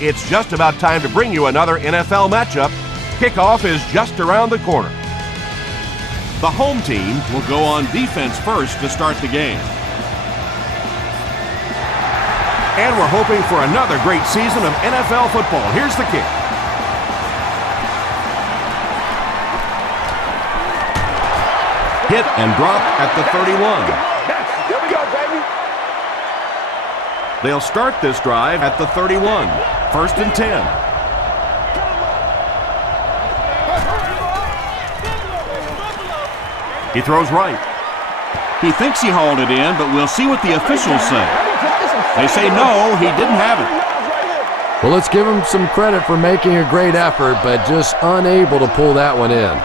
it's just about time to bring you another NFL matchup. Kickoff is just around the corner. The home team will go on defense first to start the game. And we're hoping for another great season of NFL football. Here's the kick. Hit and drop at the 31. Here we go, baby. They'll start this drive at the 31. First and 10. He throws right. He thinks he hauled it in, but we'll see what the officials say. They say no, he didn't have it. Well, let's give him some credit for making a great effort, but just unable to pull that one in.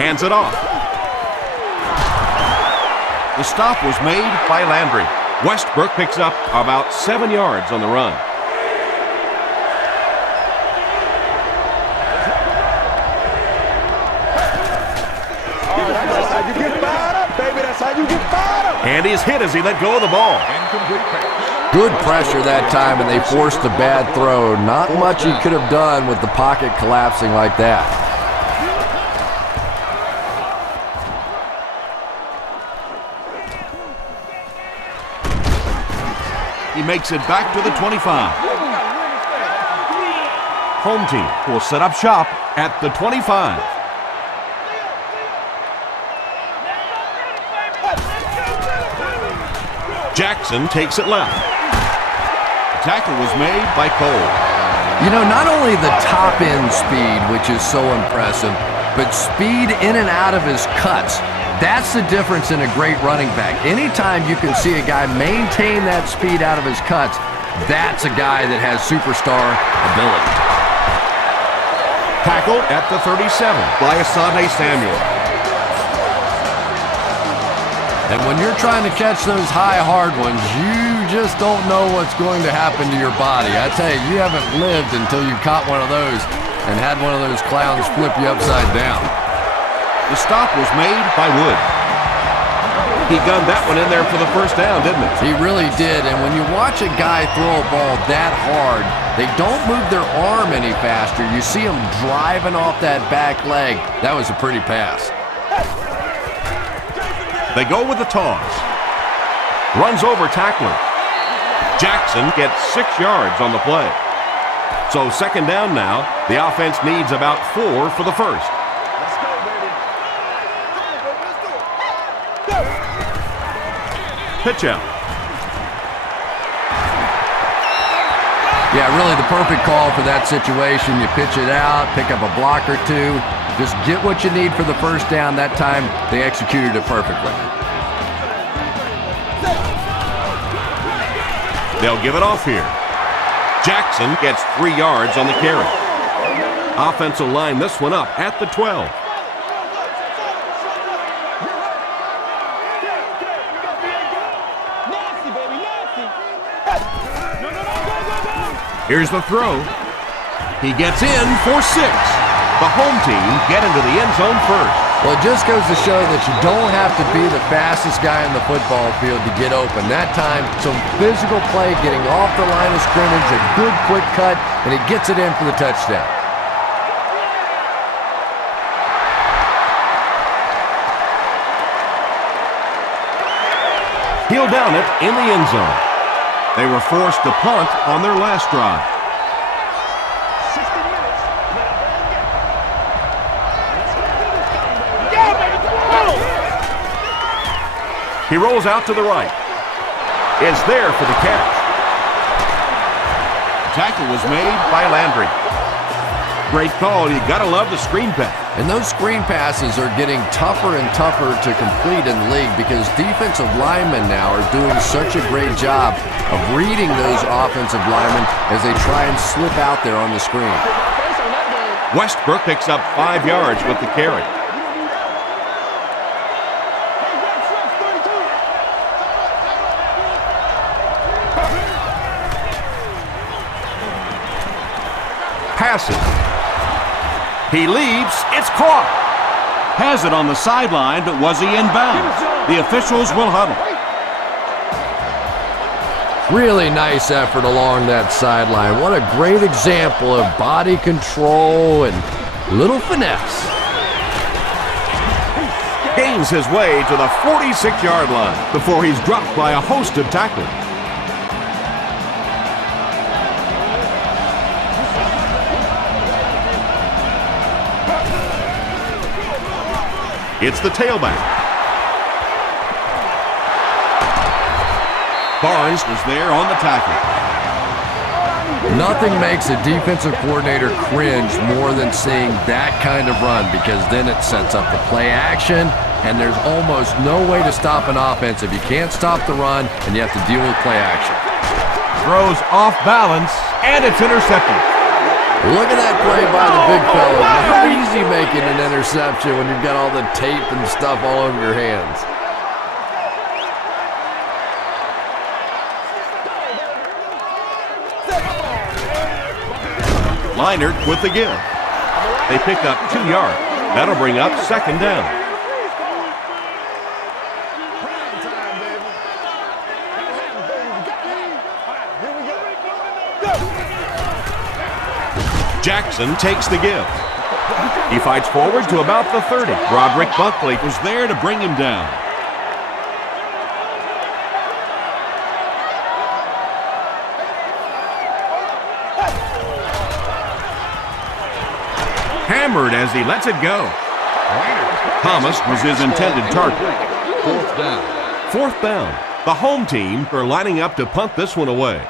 Hands it off. The stop was made by Landry. Westbrook picks up about 7 yards on the run. That's how you get fired up, baby. That's how you get fired up. And he's hit as he let go of the ball. Good pressure that time, and they forced a bad throw. Not much he could have done with the pocket collapsing like that. He makes it back to the 25. Home team will set up shop at the 25. Jackson takes it left. The tackle was made by Cole. You know, not only the top-end speed, which is so impressive, but speed in and out of his cuts. That's the difference in a great running back. Anytime you can see a guy maintain that speed out of his cuts, that's a guy that has superstar ability. Tackled at the 37 by Asante Samuel. And when you're trying to catch those high, hard ones, you just don't know what's going to happen to your body. I tell you, you haven't lived until you caught one of those and had one of those clowns flip you upside down. The stop was made by Wood. He gunned that one in there for the first down, didn't he? He really did, and when you watch a guy throw a ball that hard, they don't move their arm any faster. You see them driving off that back leg. That was a pretty pass. They go with the toss. Runs over tackler. Jackson gets 6 yards on the play. So second down now. The offense needs about 4 for the first. Let's go, baby. Pitch out. Yeah, really the perfect call for that situation. You pitch it out, pick up a block or two. Just get what you need for the first down. That time, they executed it perfectly. They'll give it off here. Jackson gets 3 yards on the carry. Offensive line this one up at the 12. Here's the throw. He gets in for 6. The home team get into the end zone first. Well, it just goes to show that you don't have to be the fastest guy in the football field to get open. That time, some physical play, getting off the line of scrimmage, a good quick cut, and it gets it in for the touchdown. He'll down it in the end zone. They were forced to punt on their last drive. He rolls out to the right. Is there for the catch. The tackle was made by Landry. Great call. You gotta love the screen pass. And those screen passes are getting tougher and tougher to complete in the league because defensive linemen now are doing such a great job of reading those offensive linemen as they try and slip out there on the screen. Westbrook picks up 5 yards with the carry. Passes. He leaps. It's caught. Has it on the sideline, but was he in bounds? The officials will huddle. Really nice effort along that sideline. What a great example of body control and little finesse. Gains his way to the 46-yard line before he's dropped by a host of tacklers. It's the tailback. Barnes was there on the tackle. Nothing makes a defensive coordinator cringe more than seeing that kind of run, because then it sets up the play action, and there's almost no way to stop an offense if you can't stop the run and you have to deal with play action. Throws off balance, and it's intercepted. Look at that play by the big fella. Not easy making an interception when you've got all the tape and stuff all over your hands. Leinart with the give. They pick up 2 yards. That'll bring up second down. Jackson takes the give. He fights forward to about the 30. Broderick Buckley was there to bring him down. Hammered as he lets it go. Thomas was his intended target. Fourth down. Fourth down. The home team are lining up to punt this one away.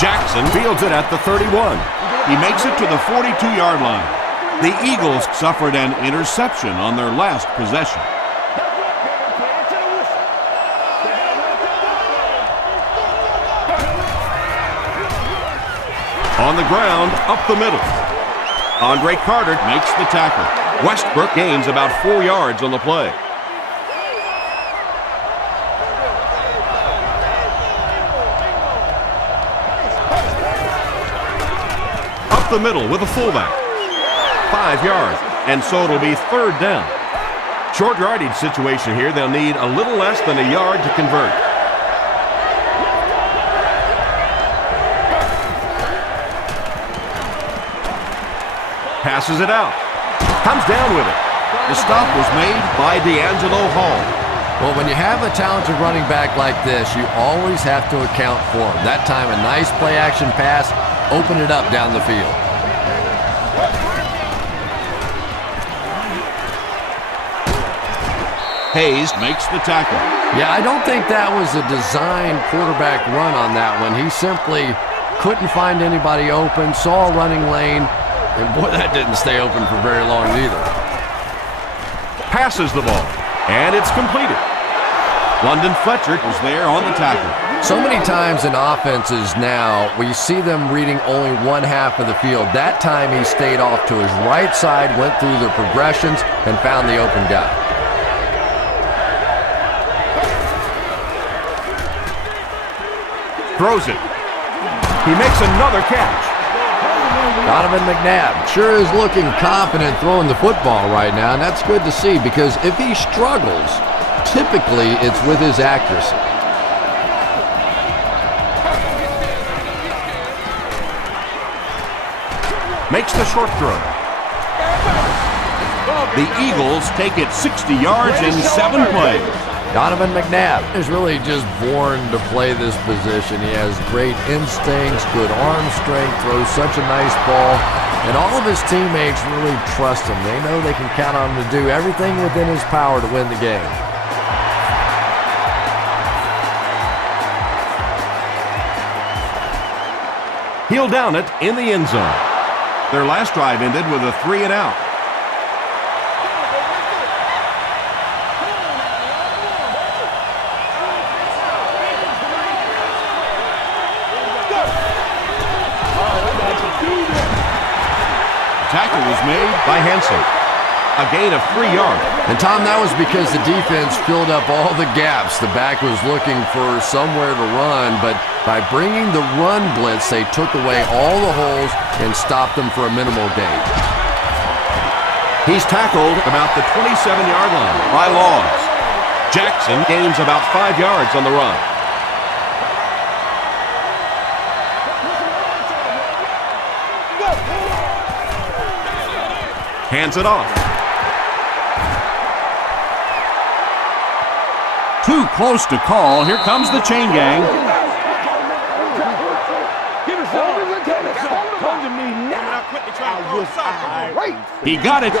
Jackson fields it at the 31. He makes it to the 42-yard line. The Eagles suffered an interception on their last possession. On the ground, up the middle. Andre Carter makes the tackle. Westbrook gains about 4 yards on the play. Up the middle with a fullback. 5 yards, and so it'll be third down. Short yardage situation here. They'll need a little less than a yard to convert. Passes it out. Comes down with it. The stop was made by D'Angelo Hall. Well, when you have a talented running back like this, you always have to account for him. That time, a nice play-action pass, open it up down the field. Hayes makes the tackle. Yeah, I don't think that was a designed quarterback run on that one. He simply couldn't find anybody open, saw a running lane, and boy, that didn't stay open for very long either. Passes the ball, and it's completed. London Fletcher was there on the tackle. So many times in offenses now, we see them reading only one half of the field. That time he stayed off to his right side, went through the progressions, and found the open guy. Throws it. He makes another catch. Donovan McNabb sure is looking confident throwing the football right now, and that's good to see, because if he struggles, typically it's with his accuracy. Makes the short throw. The Eagles take it 60 yards in 7 plays. Donovan McNabb is really just born to play this position. He has great instincts, good arm strength, throws such a nice ball, and all of his teammates really trust him. They know they can count on him to do everything within his power to win the game. He'll down it in the end zone. Their last drive ended with a 3-and-out. Tackle was made by Henson. A gain of 3 yards. And Tom, that was because the defense filled up all the gaps. The back was looking for somewhere to run, but by bringing the run blitz, they took away all the holes and stopped them for a minimal gain. He's tackled about the 27-yard line by Laws. Jackson gains about 5 yards on the run. Hands it off. Too close to call. Here comes the chain gang. He got it.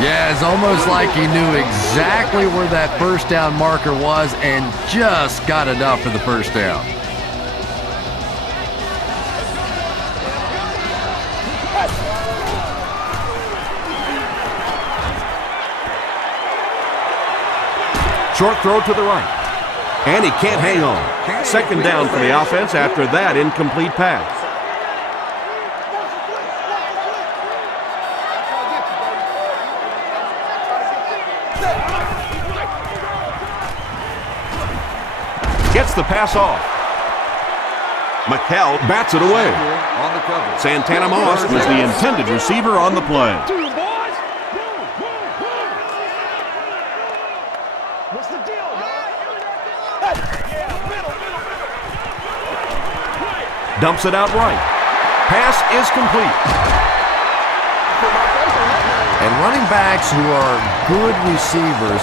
Yeah, it's almost like he knew exactly where that first down marker was and just got enough for the first down. Short throw to the right. And he can't hang on. Second down for the offense after that incomplete pass. Gets the pass off. McKell bats it away. Santana Moss Was the intended receiver on the play. What's the deal, y'all? dumps it out right. Pass is complete. And running backs who are good receivers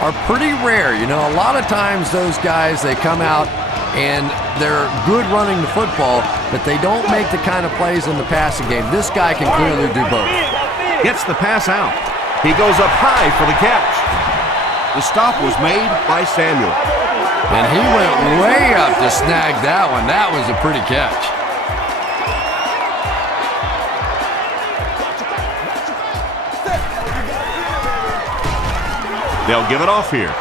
are pretty rare. You know, a lot of times those guys, they come out and they're good running the football, but they don't make the kind of plays in the passing game. This guy can clearly do both. Gets the pass out. He goes up high for the catch. The stop was made by Samuel. And he went way up to snag that one. That was a pretty catch. They'll give it off here.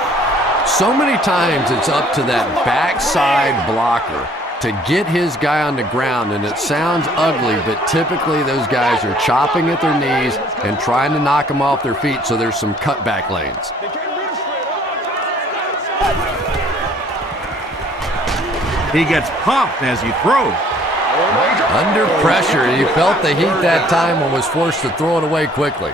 So many times it's up to that backside blocker to get his guy on the ground, and it sounds ugly, but typically those guys are chopping at their knees and trying to knock them off their feet, so there's some cutback lanes. He gets popped as he throws. Under pressure, he felt the heat that time and was forced to throw it away quickly.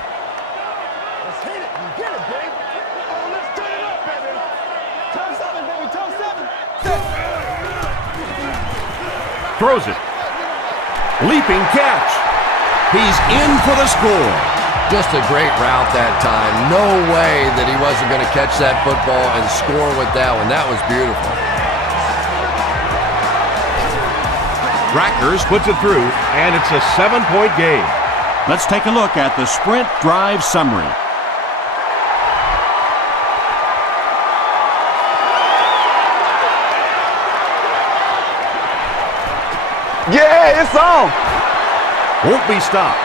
Throws it. Leaping catch. He's in for the score. Just a great route that time. No way that he wasn't going to catch that football and score with that one. That was beautiful. Rackers puts it through, and it's a 7-point game. Let's take a look at the sprint drive summary. Yeah, it's on. Won't be stopped.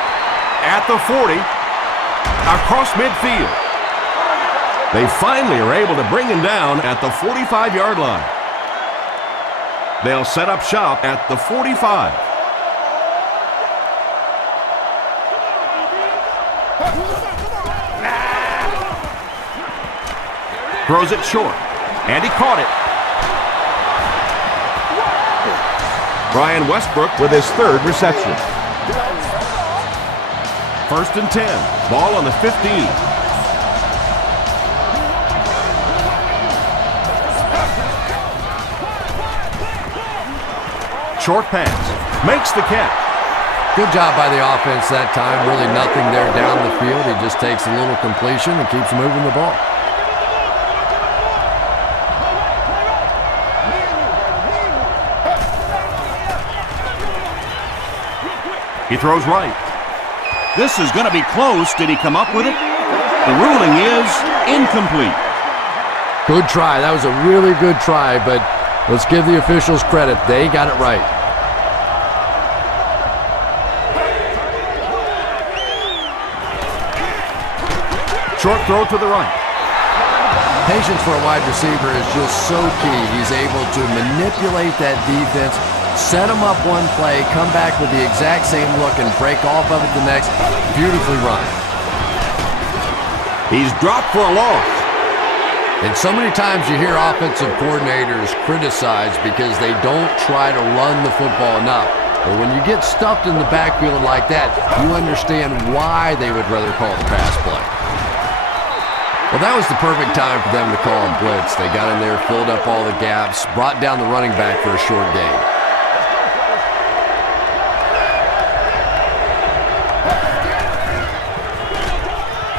At the 40, across midfield. They finally are able to bring him down at the 45-yard line. They'll set up shop at the 45. Throws it short, and he caught it. Brian Westbrook with his third reception. 1st and 10. Ball on the 15. Short pass. Makes the catch. Good job by the offense that time. Really nothing there down the field. He just takes a little completion and keeps moving the ball. He throws right. This is going to be close. Did he come up with it? The ruling is incomplete. Good try. That was a really good try, but let's give the officials credit. They got it right. Short throw to the right. Patience for a wide receiver is just so key. He's able to manipulate that defense, set him up one play, come back with the exact same look, and break off of it the next. Beautifully run. He's dropped for a loss. And so many times you hear offensive coordinators criticized because they don't try to run the football enough. But when you get stuffed in the backfield like that, you understand why they would rather call the pass play. Well, that was the perfect time for them to call a blitz. They got in there, filled up all the gaps, brought down the running back for a short gain.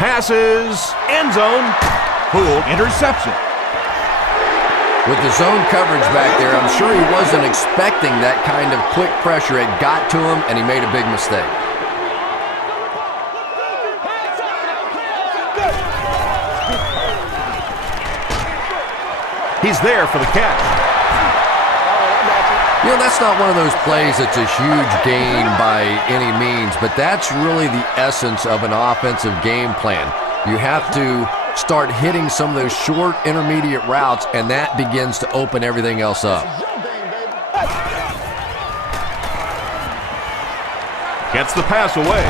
Passes, end zone, Poole, Interception. With the zone coverage back there, I'm sure he wasn't expecting that kind of quick pressure. It got to him, and he made a big mistake. He's there for the catch. You know, that's not one of those plays that's a huge gain by any means, but that's really the essence of an offensive game plan. You have to start hitting some of those short, intermediate routes, and that begins to open everything else up. Gets the pass away.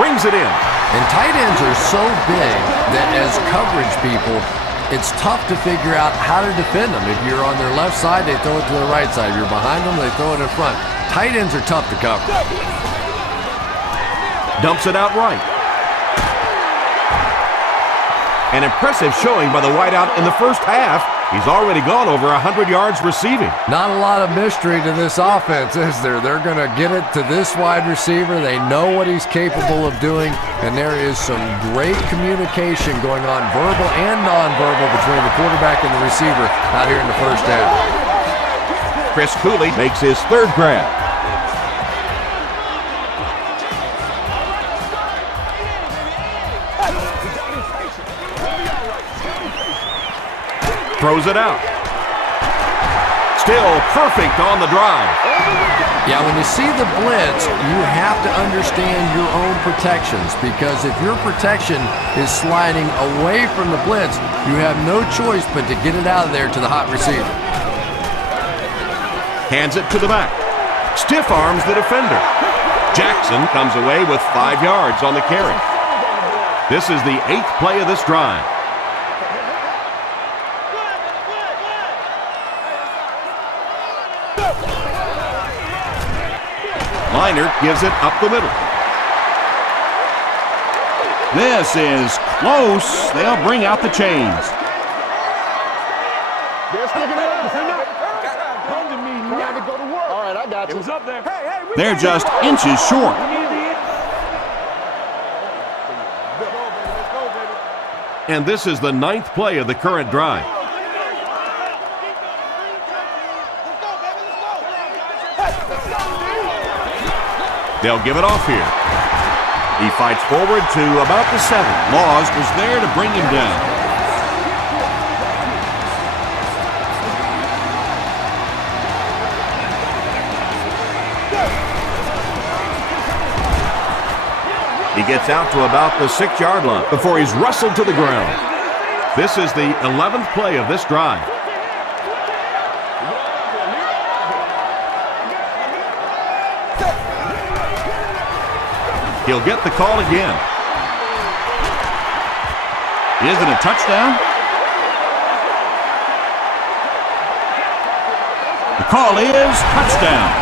Brings it in. And tight ends are so big that as coverage people, it's tough to figure out how to defend them. If you're on their left side, they throw it to the right side. If you're behind them, they throw it in front. Tight ends are tough to cover. Dumps it out right. An impressive showing by the wideout in the first half. He's already gone over 100 yards receiving. Not a lot of mystery to this offense, is there? They're going to get it to this wide receiver. They know what he's capable of doing, and there is some great communication going on, verbal and nonverbal, between the quarterback and the receiver out here in the first half. Chris Cooley makes his third grab. Throws it out. Still perfect on the drive. Yeah, when you see the blitz, you have to understand your own protections, because if your protection is sliding away from the blitz, you have no choice but to get it out of there to the hot receiver. Hands it to the back. Stiff arms the defender. Jackson comes away with 5 yards on the carry. This is the 8th play of this drive. Liner gives it up the middle. This is close. They'll bring out the chains. All right, I got you. It was up there. They're just inches short. And this is the 9th play of the current drive. They'll give it off here. He fights forward to about the 7. Laws was there to bring him down. He gets out to about the 6-yard line before he's wrestled to the ground. This is the 11th play of this drive. He'll get the call again. Is it a touchdown? The call is touchdown.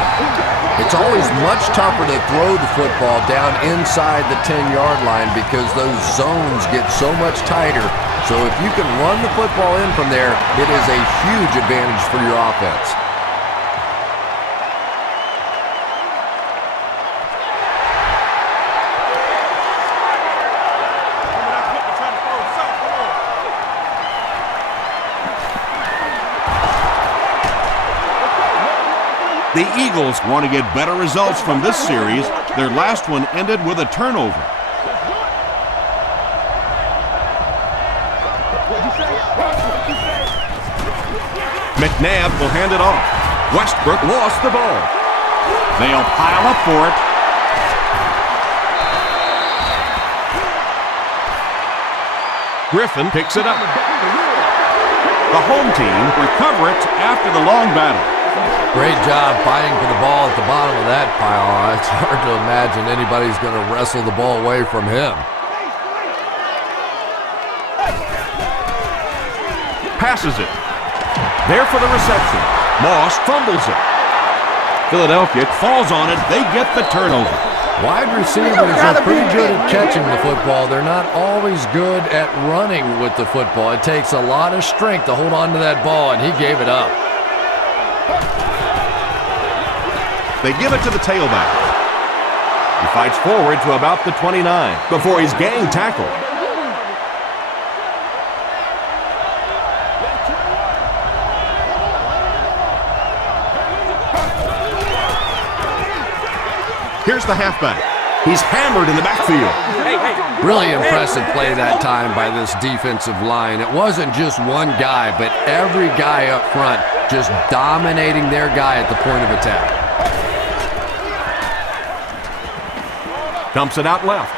It's always much tougher to throw the football down inside the 10-yard line because those zones get so much tighter. So if you can run the football in from there, it is a huge advantage for your offense. The Eagles want to get better results from this series. Their last one ended with a turnover. McNabb will hand it off. Westbrook lost the ball. They'll pile up for it. Griffin picks it up. The home team recover it after the long battle. Great job fighting for the ball at the bottom of that pile. It's hard to imagine anybody's going to wrestle the ball away from him. Passes it. There for the reception. Moss fumbles it. Philadelphia falls on it. They get the turnover. Wide receivers are pretty good at catching the football. They're not always good at running with the football. It takes a lot of strength to hold on to that ball, and he gave it up. They give it to the tailback. He fights forward to about the 29 before he's gang tackled. Here's the halfback. He's hammered in the backfield. Really impressive play that time by this defensive line. It wasn't just one guy, but every guy up front just dominating their guy at the point of attack. Dumps it out left.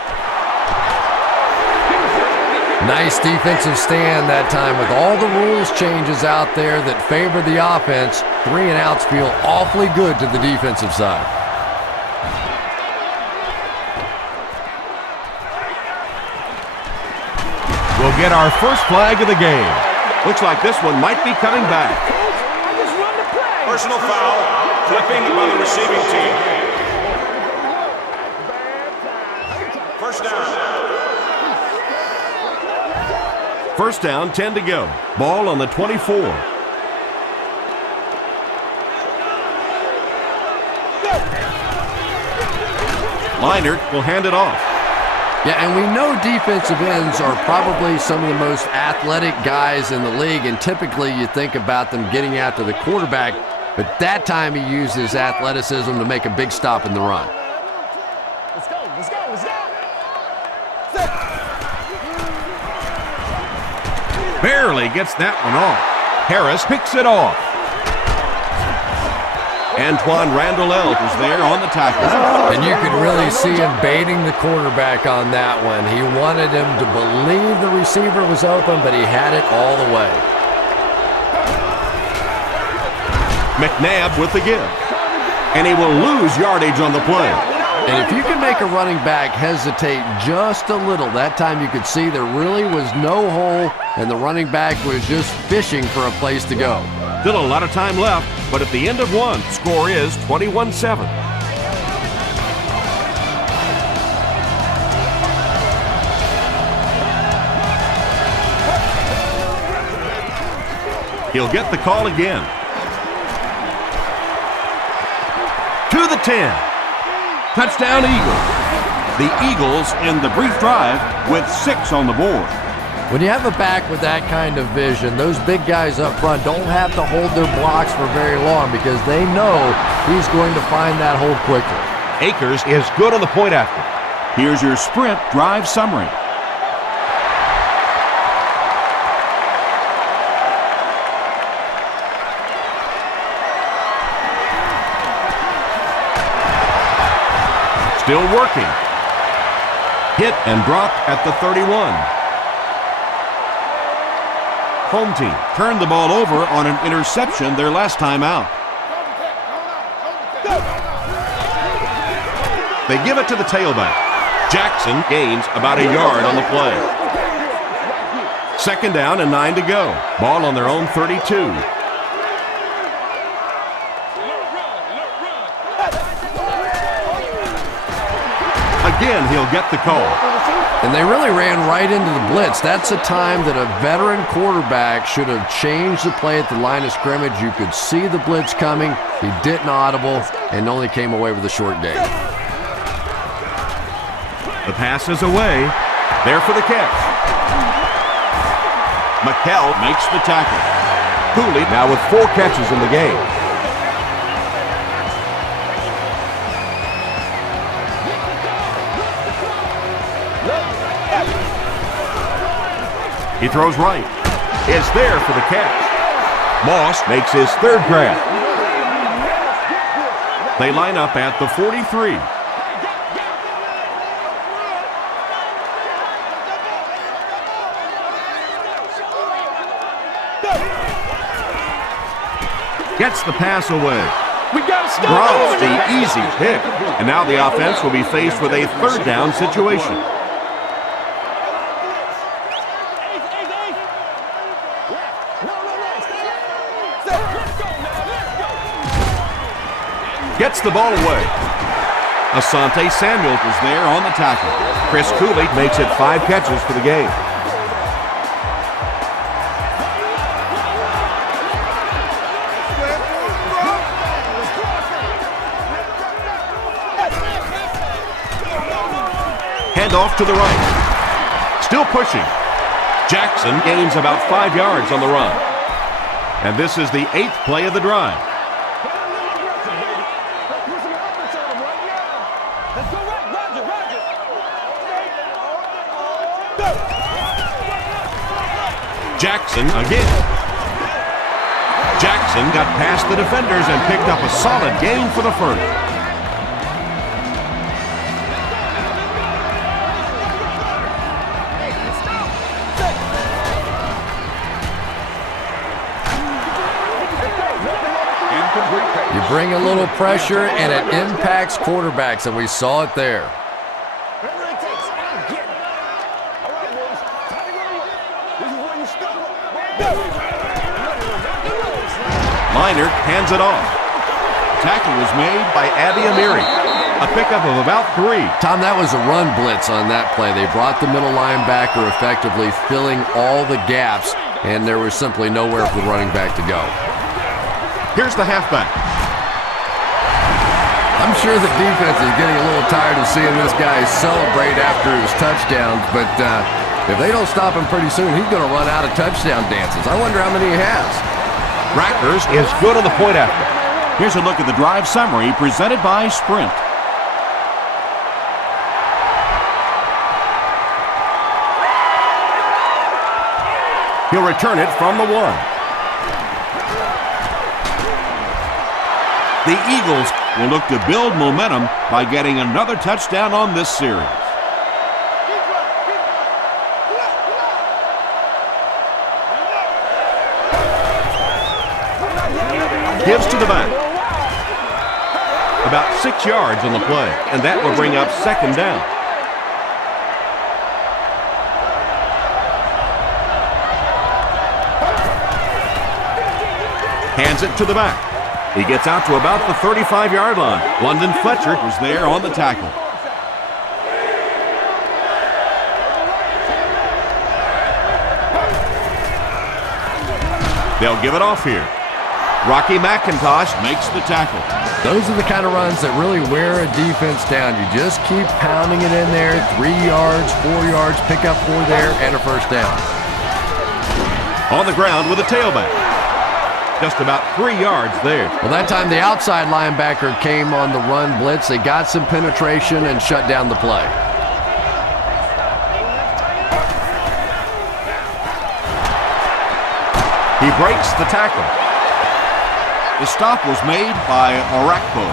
Nice defensive stand that time with all the rules changes out there that favor the offense. 3 and outs feel awfully good to the defensive side. We'll get our first flag of the game. Looks like this one might be coming back. Personal foul, clipping by the receiving team. First down. First down, 10 to go. Ball on the 24. Leinart will hand it off. Yeah, and we know defensive ends are probably some of the most athletic guys in the league, and typically you think about them getting after the quarterback, but that time he used his athleticism to make a big stop in the run. Let's go, let's go, let's go. Barely gets that one off. Harris picks it off. Antoine Randall is there on the tackle. And you could really see him baiting the quarterback on that one. He wanted him to believe the receiver was open, but he had it all the way. McNabb with the give. And he will lose yardage on the play. And if you can make a running back hesitate just a little, that time you could see there really was no hole, and the running back was just fishing for a place to go. Still a lot of time left, but at the end of one, score is 21-7. He'll get the call again. To the 10. Touchdown Eagles. The Eagles end the brief drive with 6 on the board. When you have a back with that kind of vision, those big guys up front don't have to hold their blocks for very long because they know he's going to find that hole quickly. Akers is good on the point after. Here's your sprint drive summary. Still working. Hit and dropped at the 31. Home team Turned the ball over on an interception their last time out. They give it to the tailback. Jackson gains about a yard on the play. Second down and 9 to go. Ball on their own 32. Again, he'll get the call. And they really ran right into the blitz. That's a time that a veteran quarterback should have changed the play at the line of scrimmage. You could see the blitz coming. He didn't audible and only came away with a short gain. The pass is away. There for the catch. McKell Makes the tackle. Cooley now with 4 catches in the game. He throws right. It's there for the catch. Moss makes his 3rd grab. They line up at the 43. Gets the pass away. We gotta stop. Drops the easy pick. And now the offense will be faced with a 3rd down situation. Gets the ball away. Asante Samuel Was there on the tackle. Chris Cooley makes it 5 catches for the game. Hand off to the right. Still pushing. Jackson gains about 5 yards on the run. And this is the 8th play of the drive. Jackson again. Jackson got past the defenders and picked up a solid gain for the first. You bring a little pressure, and it impacts quarterbacks, and we saw it there. Minor hands it off. Tackle was made by Abby Amiri. A pickup of about 3. Tom, that was a run blitz on that play. They brought the middle linebacker effectively filling all the gaps, and there was simply nowhere for the running back to go. Here's the halfback. I'm sure the defense is getting a little tired of seeing this guy celebrate after his touchdowns, but if they don't stop him pretty soon, he's going to run out of touchdown dances. I wonder how many he has. Rackers is good on the point after. Here's a look at the drive summary presented by Sprint. He'll return it from the 1. The Eagles will look to build momentum by getting another touchdown on this series. Gives to the back. About 6 yards on the play, and that will bring up 2nd down. Hands it to the back. He gets out to about the 35-yard line. London Fletcher Was there on the tackle. They'll give it off here. Rocky McIntosh Makes the tackle. Those are the kind of runs that really wear a defense down. You just keep pounding it in there, 3 yards, 4 yards, pick up 4 there, and a first down. on the ground with a tailback. Just about 3 yards there. Well, that time the outside linebacker came on the run blitz. They got some penetration and shut down the play. He breaks the tackle. The stop was made by Orakpo.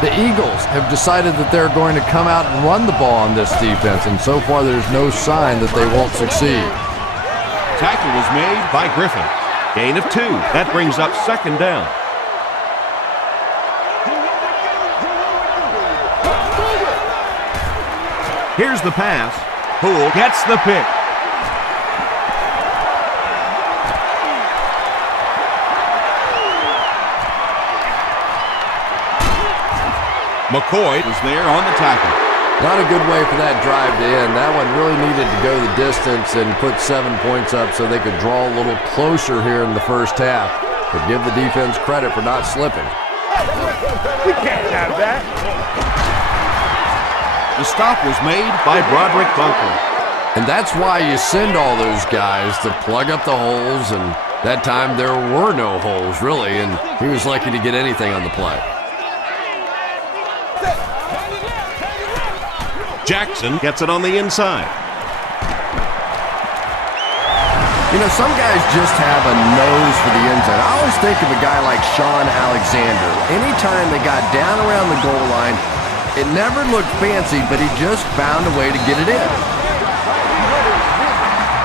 The Eagles have decided that they're going to come out and run the ball on this defense, and so far there's no sign that they won't succeed. Tackle was made by Griffin. Gain of 2. That brings up second down. Here's the pass. Poole gets the pick. McCoy Was there on the tackle. Not a good way for that drive to end. That one really needed to go the distance and put 7 points up so they could draw a little closer here in the first half. But give the defense credit for not slipping. We can't have that. The stop was made by Broderick Bunker. And that's why you send all those guys to plug up the holes, and that time there were no holes, really, and he was lucky to get anything on the play. Jackson gets it on the inside. You know, some guys just have a nose for the end zone. I always think of a guy like Sean Alexander. Anytime they got down around the goal line, it never looked fancy, but he just found a way to get it in.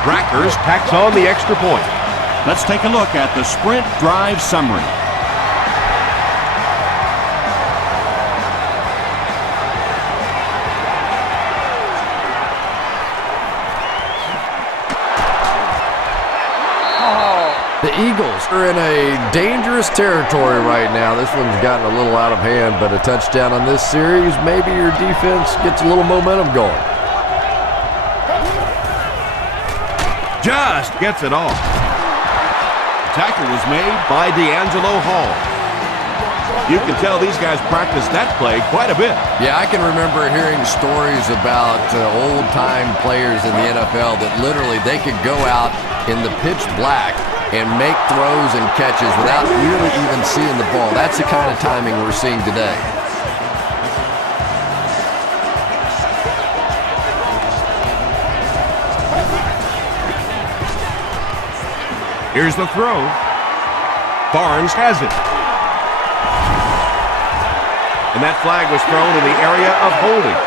Rackers tacks on the extra point. Let's take a look at the Sprint drive summary. The Eagles are in a dangerous territory right now. This one's gotten a little out of hand, but a touchdown on this series, maybe your defense gets a little momentum going. Just gets it off. The tackle was made by D'Angelo Hall. You can tell these guys practice that play quite a bit. Yeah, I can remember hearing stories about old-time players in the NFL that literally they could go out in the pitch black and make throws and catches without really even seeing the ball. That's the kind of timing we're seeing today. Here's the throw. Barnes has it. And that flag was thrown in the area of holding.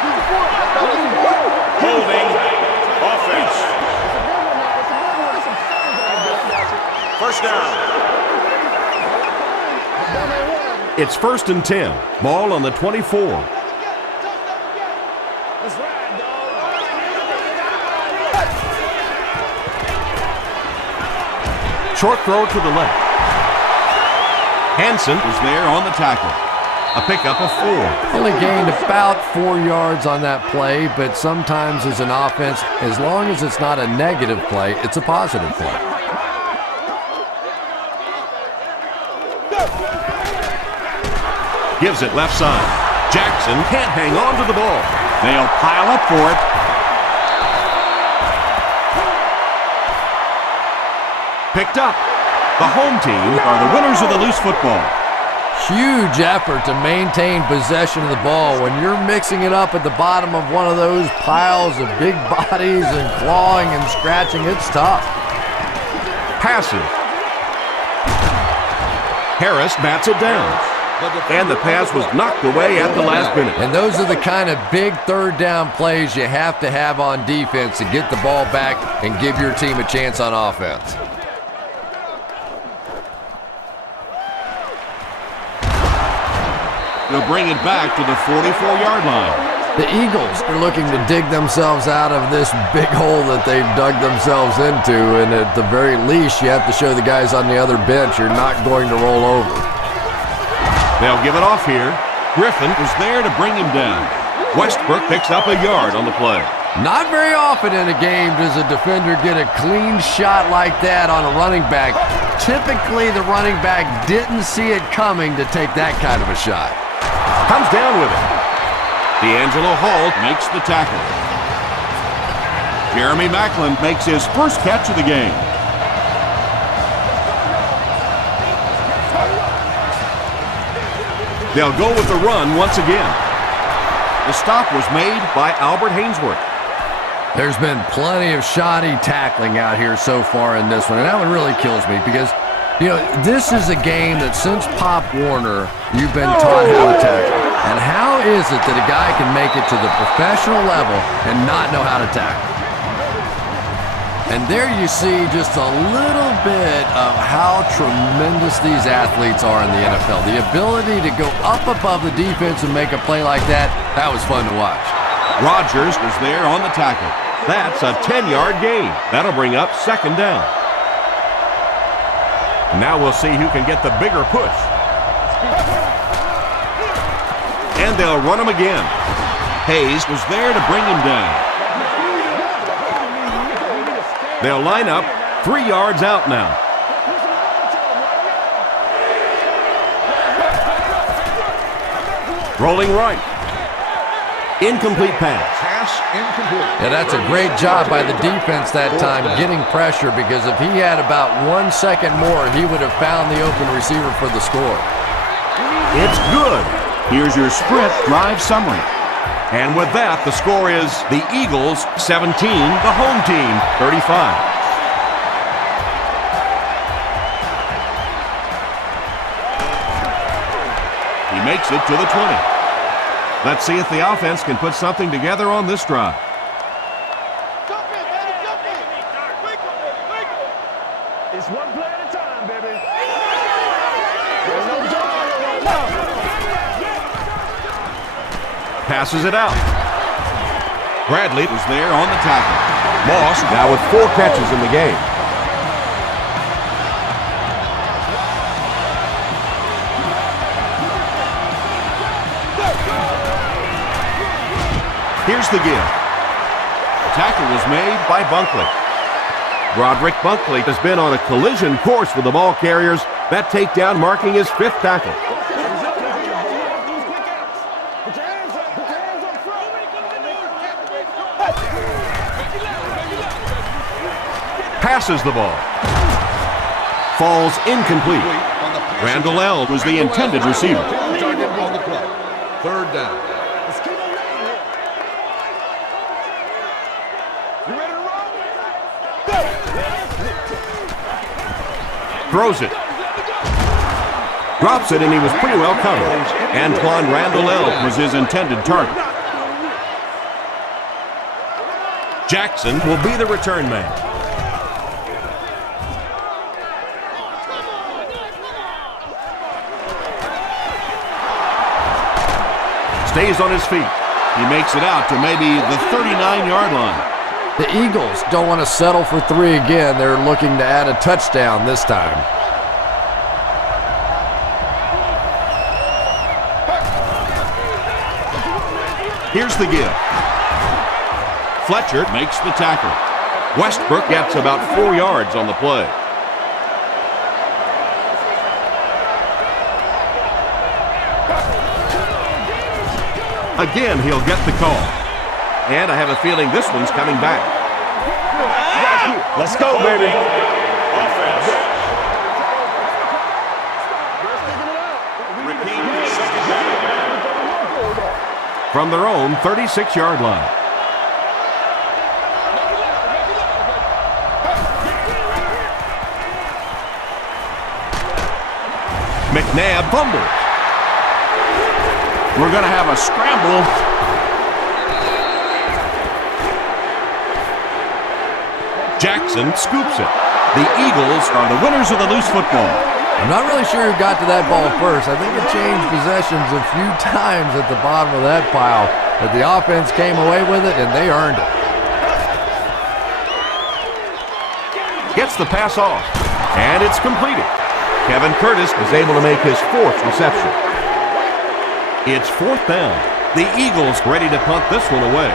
Holding. Offense. First down. It's 1st and 10. Ball on the 24. Short throw to the left. Hansen Was there on the tackle. a pickup of 4. Only gained about 4 yards on that play, but sometimes as an offense, as long as it's not a negative play, it's a positive play. Gives it left side. Jackson can't hang on to the ball. They'll pile up for it. Picked up. The home team Are the winners of the loose football. Huge effort to maintain possession of the ball. When you're mixing it up at the bottom of one of those piles of big bodies and clawing and scratching, it's tough. passes. Harris bats it down. And the pass was knocked away at the last minute. And those are the kind of big third down plays you have to have on defense to get the ball back and give your team a chance on offense. They'll bring it back to the 44-yard line. The Eagles are looking to dig themselves out of this big hole that they've dug themselves into, and at the very least, you have to show the guys on the other bench you're not going to roll over. They'll give it off here. Griffin Was there to bring him down. Westbrook picks up a yard on the play. Not very often in a game does a defender get a clean shot like that on a running back. Typically, the running back didn't see it coming to take that kind of a shot. Comes down with it. D'Angelo Hall makes the tackle. Jeremy Macklin makes his first catch of the game. They'll go with the run once again. The stop was made By Albert Hainsworth. There's been plenty of shoddy tackling out here so far in this one, and that one really kills me because, you know, this is a game that since Pop Warner, you've been taught how to tackle. And how is it that a guy can make it to the professional level and not know how to tackle? And there you see just a little bit of how tremendous these athletes are in the NFL. The ability to go up above the defense and make a play like that, that was fun to watch. Rodgers was there on the tackle. That's a 10-yard gain. That'll bring up second down. Now we'll see who can get the bigger push. And they'll run him again. Hayes was there to bring him down. They'll line up 3 yards out now. Rolling right. Incomplete pass. Yeah, that's a great job by the defense that time getting pressure, because if he had about 1 second more, he would have found the open receiver for the score. It's good. Here's your sprint drive summary. And with that, the score is the Eagles 17, the home team 35. He makes it to the 20. Let's see if the offense can put something together on this drive. It's one play at a time, baby. Passes it out. Bradley Was there on the tackle. Moss now with 4 catches in the game. Here's the give. Tackle was made by Bunkley. Broderick Bunkley has been on a collision course with the ball carriers. That takedown marking his 5th tackle. Passes the ball. Falls incomplete. Randall L. Was the intended receiver. Third down. Throws it. Drops it, and he was pretty well covered. Antoine Randall L. Was his intended target. Jackson will be the return man. Stays on his feet. He makes it out to maybe the 39-yard line. The Eagles don't want to settle for 3 again. They're looking to add a touchdown this time. Here's the give. Fletcher Makes the tackle. Westbrook gets about 4 yards on the play. Again, he'll get the call. And I have a feeling this one's coming back. Let's go, baby. Offense. Repeat second down. From their own 36-yard line. McNabb fumbles. We're going to have a scramble. Jackson scoops it. The Eagles are the winners of the loose football. I'm not really sure who got to that ball first. I think it changed possessions a few times at the bottom of that pile, but the offense came away with it, and they earned it. Gets the pass off, and it's completed. Kevin Curtis is able to make his 4th reception. It's 4th down. The Eagles ready to punt this one away.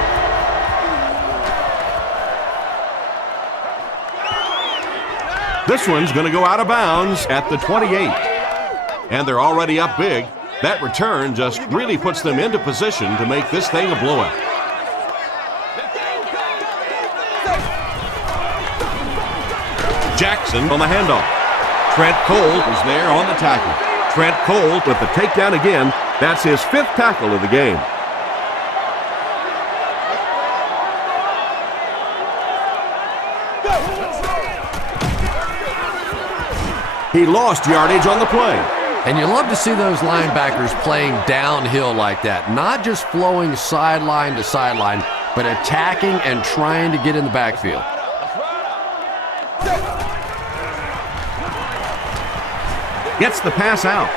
This one's going to go out of bounds at the 28. And they're already up big. That return just really puts them into position to make this thing a blowout. Jackson on the handoff. Trent Cole Was there on the tackle. Trent Cole with the takedown again. That's his 5th tackle of the game. He lost yardage on the play. And you love to see those linebackers playing downhill like that, not just flowing sideline to sideline, but attacking and trying to get in the backfield. Gets the pass out.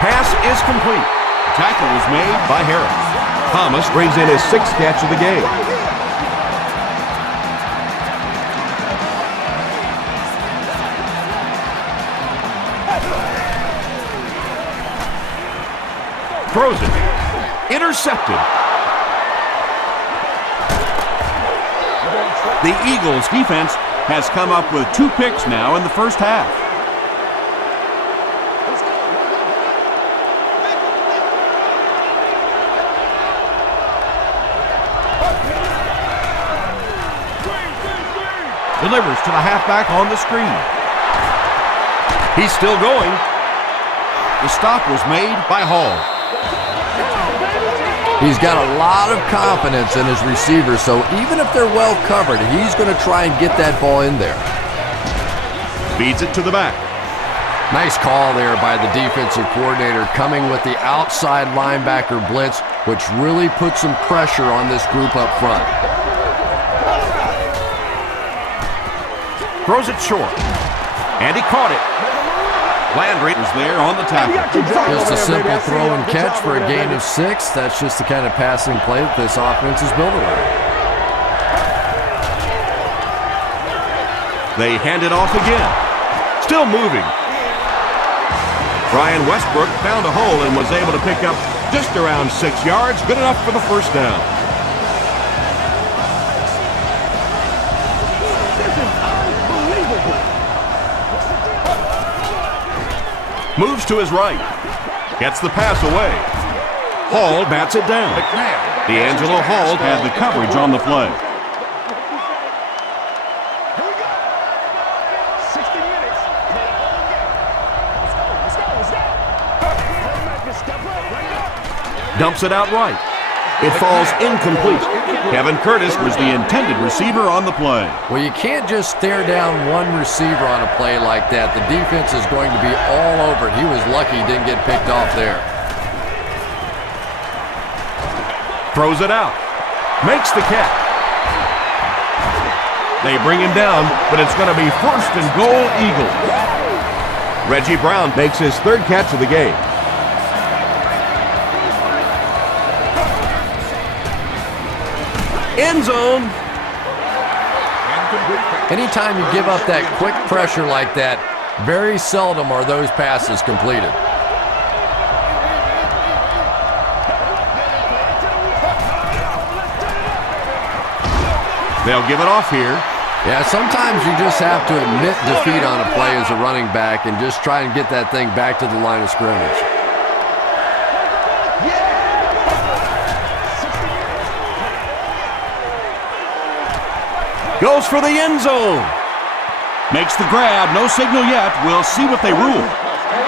Pass is complete. Tackle was made By Harris. Thomas brings in his 6th catch of the game. Throws it. Intercepted. The Eagles defense has come up with 2 picks now in the first half. Delivers to the halfback on the screen. He's still going. The stop was made by Hall. He's got a lot of confidence in his receivers, so even if they're well covered, he's going to try and get that ball in there. Feeds it to the back. Nice call there by the defensive coordinator, coming with the outside linebacker blitz, which really puts some pressure on this group up front. Throws it short. And he caught it. Landry Was there on the tackle. Just a simple throw and catch for a gain of 6. That's just the kind of passing play that this offense is built around. They hand it off again. Still moving. Brian Westbrook found a hole and was able to pick up just around 6 yards. Good enough for the first down. Moves to his right. Gets the pass away. Hall bats it down. D'Angelo Hall Had the coverage on the play. Here we go. 60 minutes. Let's go. Playmaker, step up. Right now. dumps it out right. It falls incomplete. Kevin Curtis Was the intended receiver on the play. Well, you can't just stare down one receiver on a play like that. The defense is going to be all over it. He was lucky he didn't get picked off there. throws it out. Makes the catch. They bring him down, but it's going to be first and goal, Eagles. Reggie Brown makes his third catch of the game. End zone. Anytime you give up that quick pressure like that, very seldom are those passes completed. They'll give it off here. Yeah, sometimes you just have to admit defeat on a play as a running back and just try and get that thing back to the line of scrimmage. Goes for the end zone. Makes the grab. No signal yet. We'll see what they rule.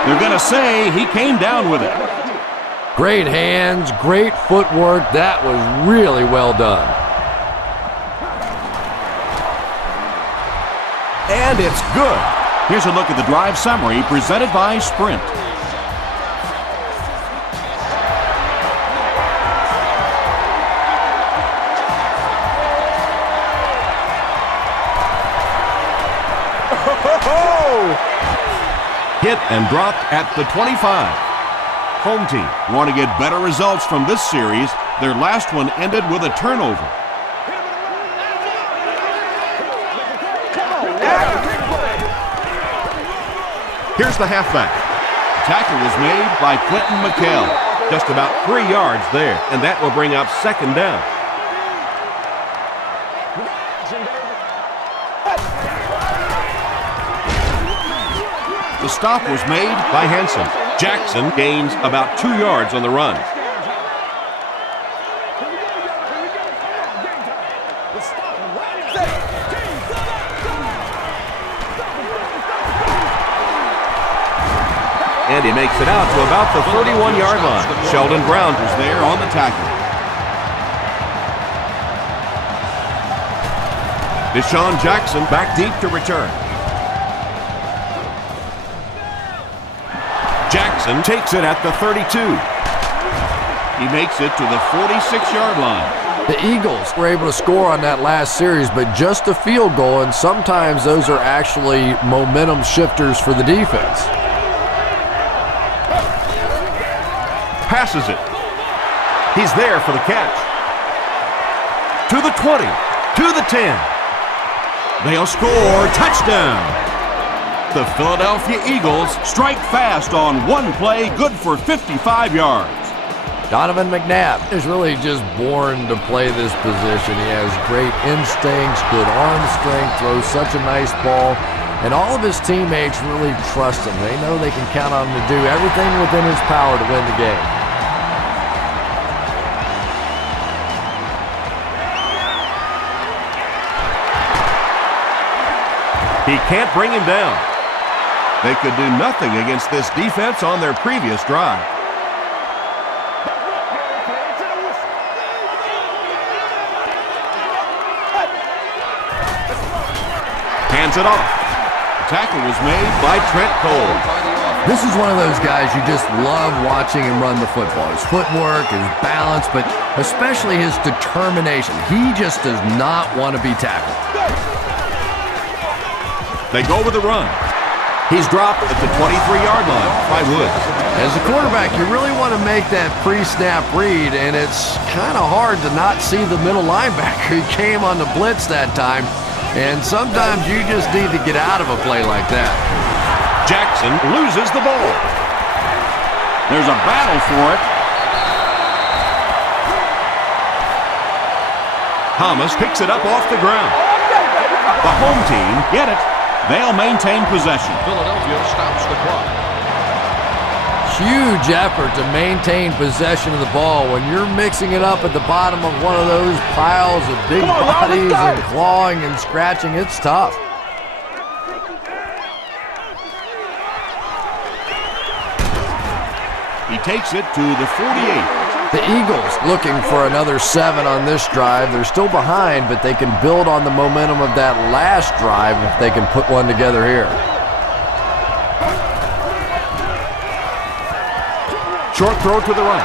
They're going to say he came down with it. Great hands, great footwork. That was really well done. And it's good. Here's a look at the drive summary presented by Sprint. Hit and dropped at the 25. Home team. Want to get better results from this series? Their last one ended with a turnover. Here's the halfback. Tackle was made by Quentin McKell. Just about 3 yards there, and that will bring up second down. The stop was made By Hanson. Jackson gains about 2 yards on the run. And he makes it out to about the 31-yard line. Sheldon Brown was there on the tackle. Deshaun Jackson back deep to return. Jackson takes it at the 32. He makes it to the 46-yard line. The Eagles were able to score on that last series, but just a field goal, and sometimes those are actually momentum shifters for the defense. Passes it. He's there for the catch. To the 20. To the 10. They'll score. Touchdown. The Philadelphia Eagles strike fast on one play, good for 55 yards. Donovan McNabb is really just born to play this position. He has great instincts, good arm strength, throws such a nice ball, and all of his teammates really trust him. They know they can count on him to do everything within his power to win the game. He can't bring him down. They could do nothing against this defense on their previous drive. Hands it off. The tackle was made by Trent Cole. This is one of those guys you just love watching him run the football. His footwork, his balance, but especially his determination. He just does not want to be tackled. They go with the run. He's dropped at the 23-yard line by Woods. As a quarterback, you really want to make that pre-snap read, and it's kind of hard to not see the middle linebacker. He came on the blitz that time, and sometimes you just need to get out of a play like that. Jackson loses the ball. There's a battle for it. Thomas picks it up off the ground. The home team Get it. They'll maintain possession. Philadelphia stops the clock. Huge effort to maintain possession of the ball. When you're mixing it up at the bottom of one of those piles of big bodies and clawing and scratching, it's tough. He takes it to the 48. The Eagles looking for another 7 on this drive. They're still behind, but they can build on the momentum of that last drive if they can put one together here. Short throw to the right.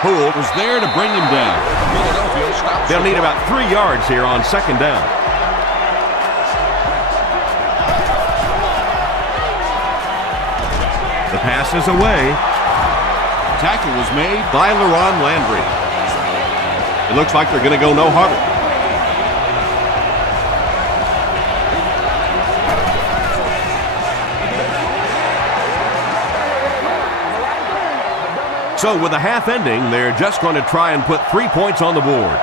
Poole was there to bring him down. They'll need about 3 yards here on second down. The pass is away. Tackle was made. By LaRon Landry. It looks like they're going to go no huddle. So with the half ending, they're just going to try and put 3 points on the board.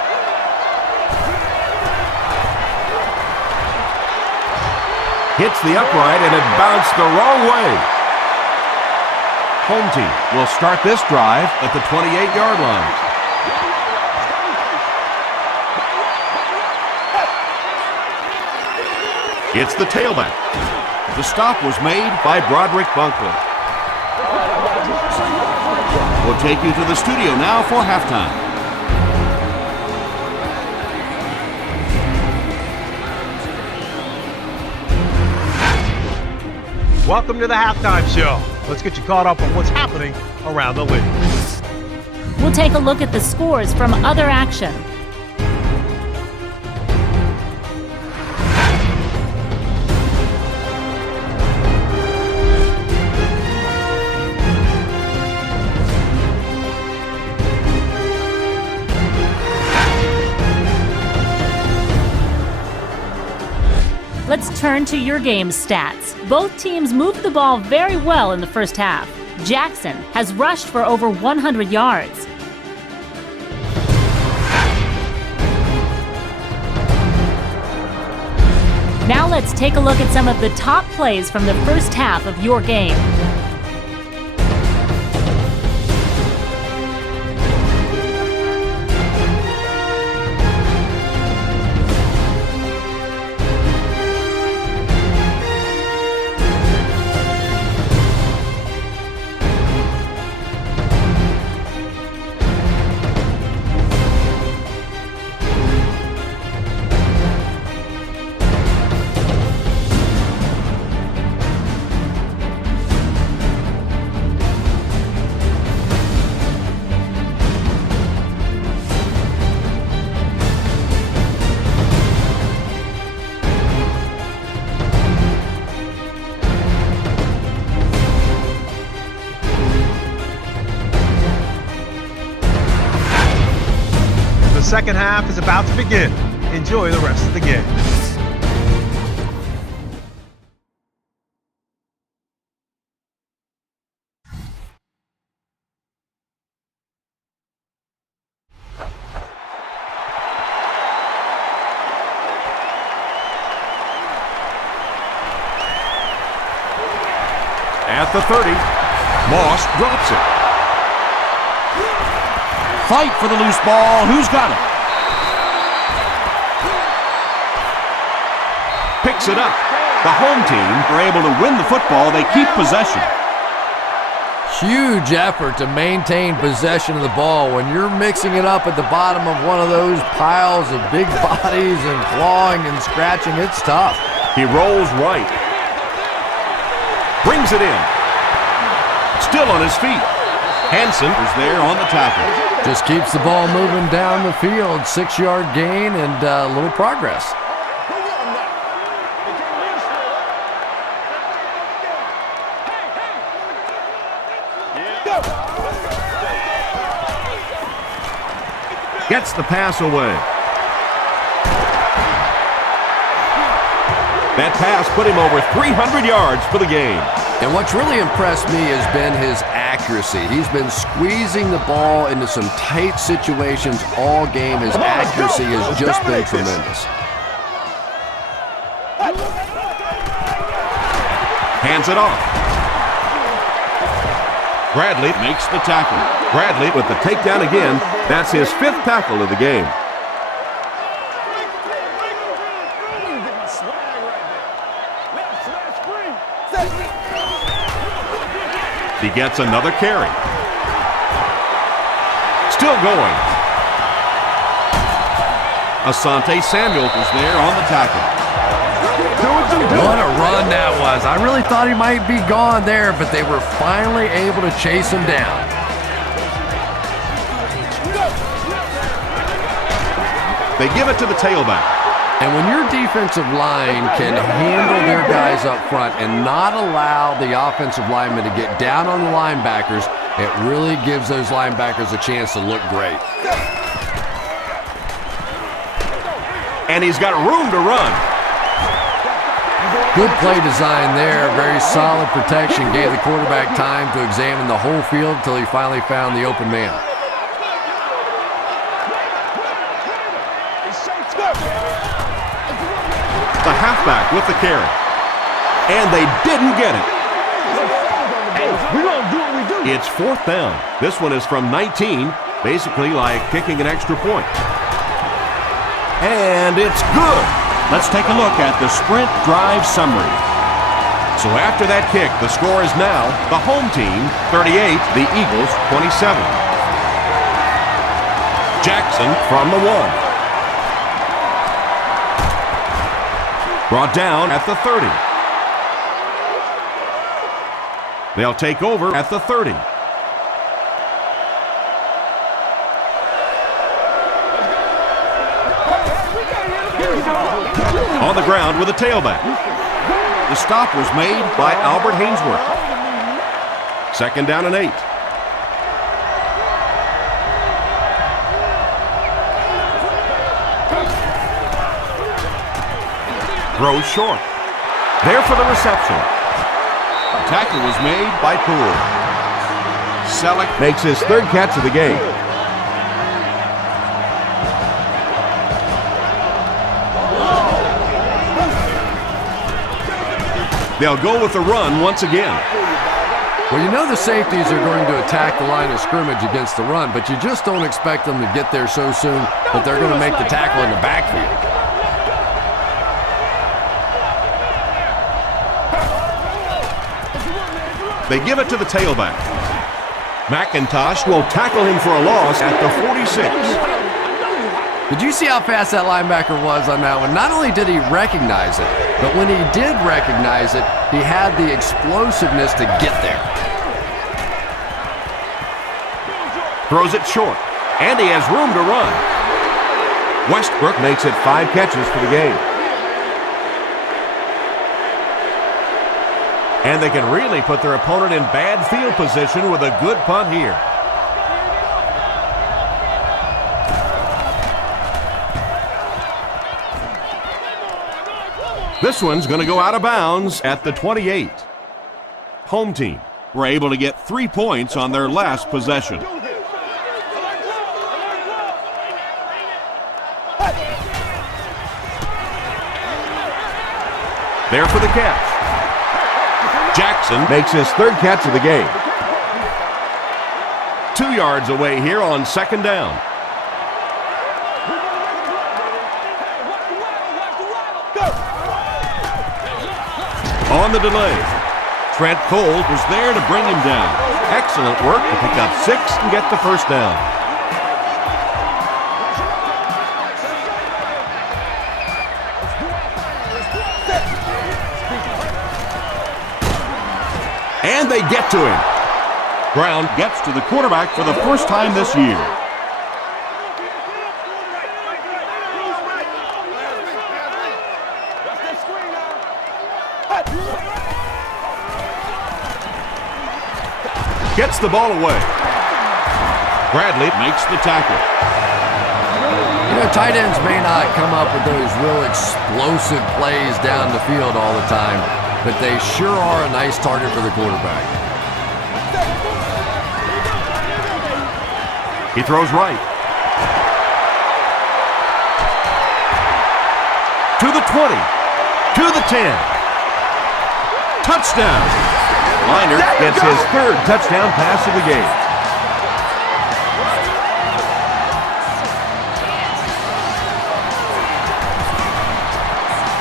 Hits the upright and it bounced the wrong way. Home team will start this drive at the 28-yard line. It's the tailback. The stop was made By Broderick Bunkley. We'll take you to the studio now for halftime. Welcome to the halftime show. Let's get you caught up on what's happening around the league. We'll take a look at the scores from other action. Let's turn to your game stats. Both teams moved the ball very well in the first half. Jackson has rushed for over 100 yards. Now let's take a look at some of the top plays from the first half of your game. The second half is about to begin. Enjoy the rest of the game. At the 30, Moss drops it. Fight for the loose ball. Who's got it? Picks it up. The home team are able to win the football. They keep possession. Huge effort to maintain possession of the ball. When you're mixing it up at the bottom of one of those piles of big bodies and clawing and scratching, it's tough. He rolls right. Brings it in. Still on his feet. Hansen is there on the tackle. Just keeps the ball moving down the field. 6-yard gain and a little progress. gets the pass away. That pass put him over 300 yards for the game. And what's really impressed me has been his accuracy. He's been squeezing the ball into some tight situations all game. His accuracy has just been tremendous. Hands it off. Bradley makes the tackle. Bradley with the takedown again. That's his 5th tackle of the game. He gets another carry. Still going. Asante Samuel is there on the tackle. What a run that was. I really thought he might be gone there, but they were finally able to chase him down. They give it to the tailback. And when your defensive line can handle their guys up front and not allow the offensive linemen to get down on the linebackers, it really gives those linebackers a chance to look great. And he's got room to run. Good play design there. Very solid protection. Gave the quarterback time to examine the whole field until he finally found the open man. The halfback with the carry. And they didn't get it. We're going to do what we do. It's 4th down. This one is from 19, basically like kicking an extra point. And it's good. Let's take a look at the sprint drive summary. So after that kick, the score is now the home team 38, the Eagles 27. Jackson from the 1. Brought down at the 30. They'll take over at the 30. On the ground with a tailback. The stop was made By Albert Hainsworth. 2nd down and 8. Throws short. There for the reception. tackle was made By Poole. Selleck makes his 3rd catch of the game. They'll go with the run once again. Well, you know the safeties are going to attack the line of scrimmage against the run, but you just don't expect them to get there so soon that they're going to make the tackle in the backfield. They give it to the tailback. McIntosh will tackle him for a loss at the 46. Did you see how fast that linebacker was on that one? Not only did he recognize it, but when he did recognize it, he had the explosiveness to get there. Throws it short, and he has room to run. Westbrook makes it 5 catches for the game. And they can really put their opponent in bad field position with a good punt here. This one's going to go out of bounds at the 28. Home team were able to get 3 points on their last possession. There for the catch. Jackson makes his 3rd catch of the game. 2 yards away here on 2nd down. On the delay, Trent Cole was there to bring him down. Excellent work to pick up 6 and get the 1st down. And they get to him. Brown gets to the quarterback for the first time this year. Gets the ball away. Bradley makes the tackle. You know, tight ends may not come up with those real explosive plays down the field all the time, but they sure are a nice target for the quarterback. He throws right. To the 20. To the 10. Touchdown. Liner gets his third touchdown pass of the game.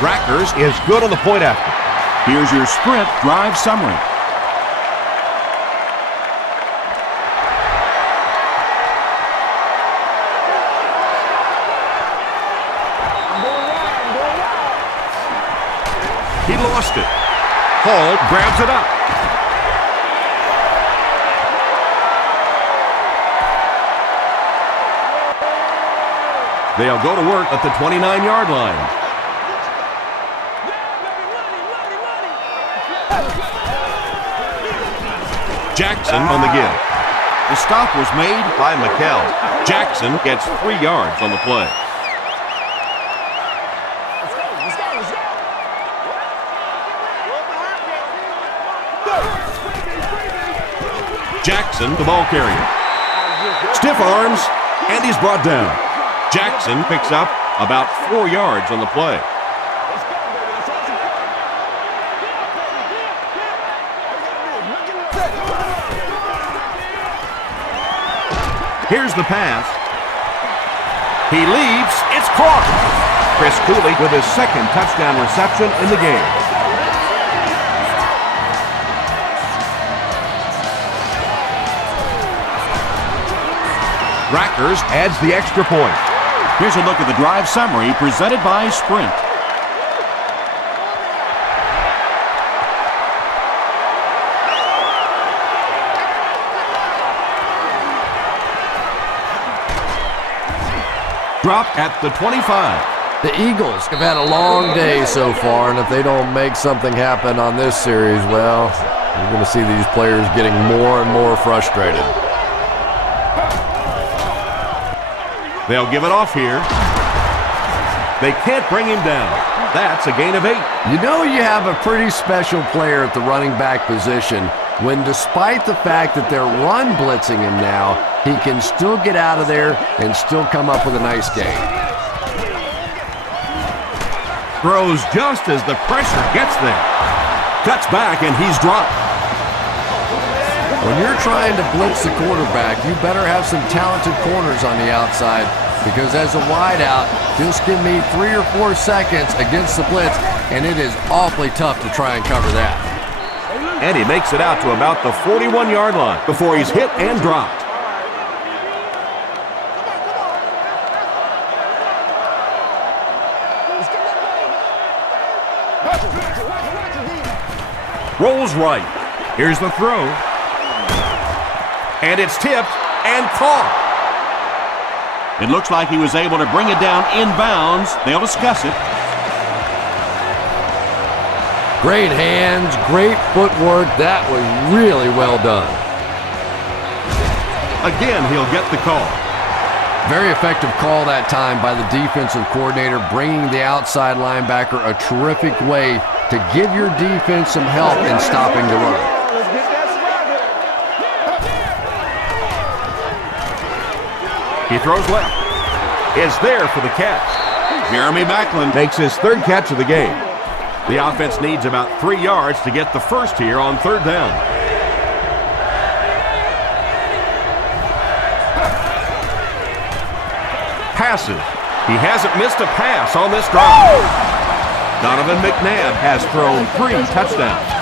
Rackers is good on the point after. Here's your sprint drive summary. He lost it. Hall grabs it up. They'll go to work at the 29-yard line. Jackson on the give. The stop was made By McKell. Jackson gets 3 yards on the play. Jackson, the ball carrier. Stiff arms, and he's brought down. Jackson picks up about 4 yards on the play. Here's the pass. He leaps. It's caught. Chris Cooley with his second touchdown reception in the game. Rackers adds the extra point. Here's a look at the drive summary presented by Sprint. Dropped at the 25. The Eagles have had a long day so far, and if they don't make something happen on this series, well, you're going to see these players getting more and more frustrated. They'll give it off here. They can't bring him down. That's a gain of 8. You know you have a pretty special player at the running back position when, despite the fact that they're run blitzing him now, he can still get out of there and still come up with a nice game. Throws just as the pressure gets there. Cuts back and he's dropped. When you're trying to blitz the quarterback, you better have some talented corners on the outside, because as a wideout, just give me 3 or 4 seconds against the blitz, and it is awfully tough to try and cover that. And he makes it out to about the 41-yard line before he's hit and dropped. Rolls right. Here's the throw. And it's tipped and caught. It looks like he was able to bring it down inbounds. They'll discuss it. Great hands, great footwork. That was really well done. Again, he'll get the call. Very effective call that time by the defensive coordinator, bringing the outside linebacker a terrific way to give your defense some help in stopping the run. He throws left. Is there for the catch. Jeremy Macklin Makes his third catch of the game. The offense needs about 3 yards to get the first here on third down. Passes. He hasn't missed a pass on this drive. Donovan McNabb has thrown 3 touchdowns.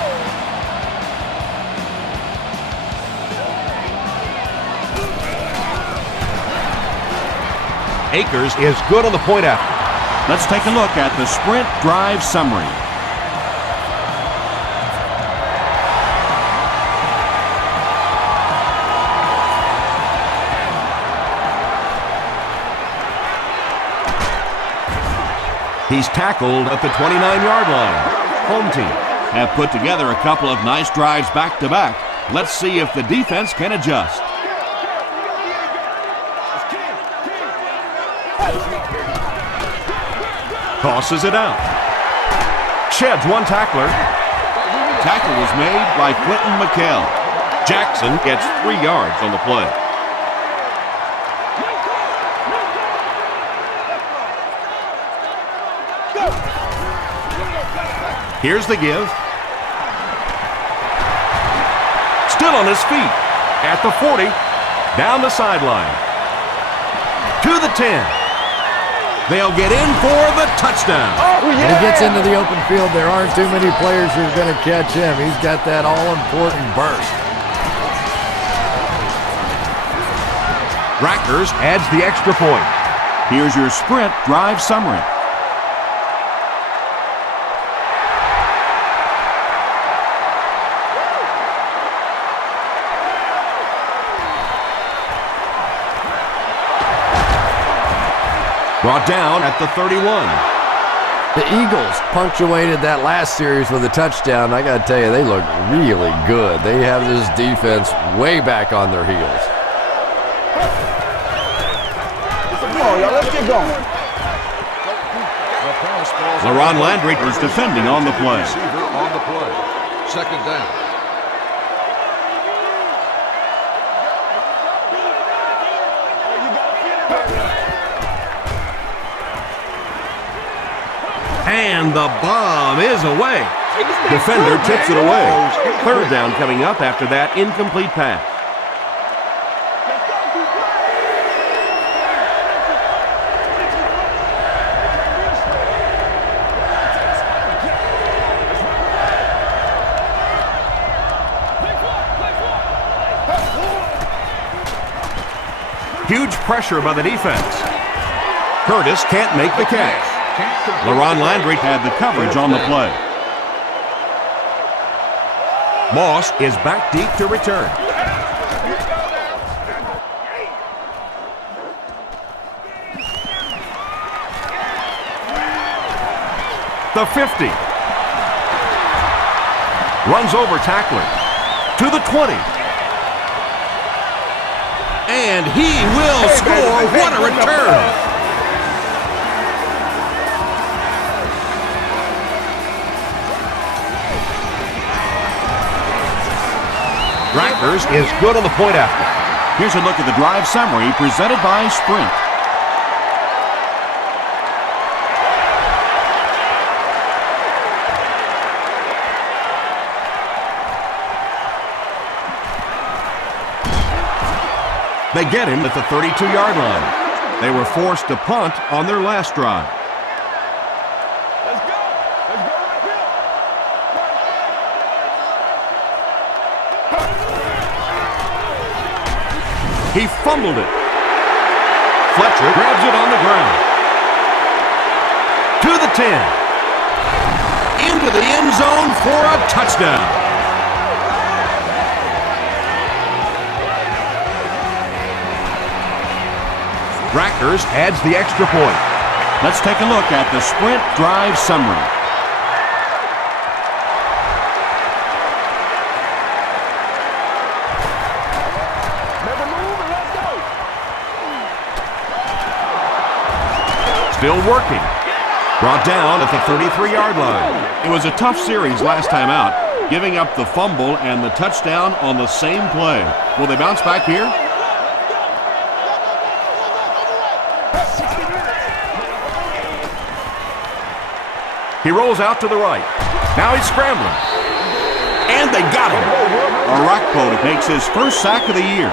Akers is good on the point after. Let's take a look at the sprint drive summary. He's tackled at the 29-yard line. Home team Have put together a couple of nice drives back-to-back. Let's see if the defense can adjust. tosses it out. Sheds one tackler. Tackle was made by Quentin McKell. Jackson gets 3 yards on the play. Here's the give. on his feet. At the 40, down the sideline. To the 10. They'll get in for the touchdown. When he gets into the open field, there aren't too many players who are going to catch him. He's got that all-important burst. Rackers adds the extra point. Here's your sprint drive summary. Brought down at the 31. The Eagles punctuated that last series with a touchdown. I got to tell you, they look really good. They have this defense way back on their heels. Come on, y'all. Let's get going. LaRon Landry is defending on the play. On the play. Second down. And the bomb is away. Defender tips it away. Third down coming up after that incomplete pass. Huge pressure by the defense. Curtis can't make the catch. LaRon Landry had the coverage on the play. Moss is back deep to return. The 50. Runs over tackler. To the 20. And he will score. What a return! Rackers is good on the point after. Here's a look at the drive summary presented by Sprint. They get him at the 32-yard line. They were forced to punt on their last drive. Let's go. Let's go right here. He fumbled it. Fletcher grabs it on the ground. To the 10. Into the end zone for a touchdown. Rackers adds the extra point. Let's take a look at the Sprint drive summary. Make a move and let's go. Still working. Brought down at the 33-yard line. It was a tough series last time out, giving up the fumble and the touchdown on the same play. Will they bounce back here? He rolls out to the right. Now he's scrambling. And they got him. Arakpo makes his first sack of the year.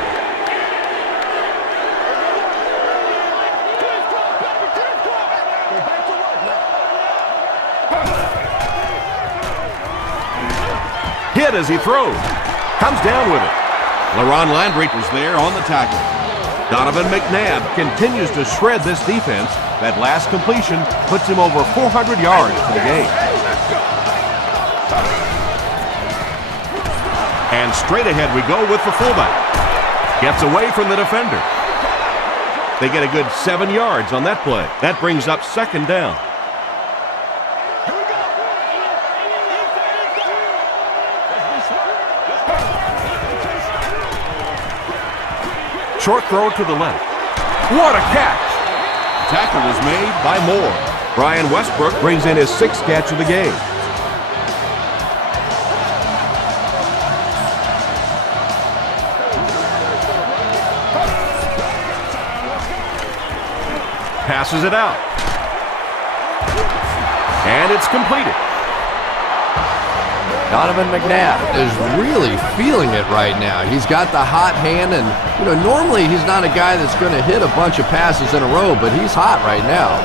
Hit as he throws. Comes down with it. LaRon Landry was there on the tackle. Donovan McNabb continues to shred this defense. That last completion puts him over 400 yards for the game. And straight ahead we go with the fullback. Gets away from the defender. They get a good 7 yards on that play. That brings up second down. Short throw to the left. What a catch! Tackle was made by Moore. Brian Westbrook brings in his 6th catch of the game. Passes it out. And it's completed. Donovan McNabb is really feeling it right now. He's got the hot hand, and normally he's not a guy that's going to hit a bunch of passes in a row, but he's hot right now.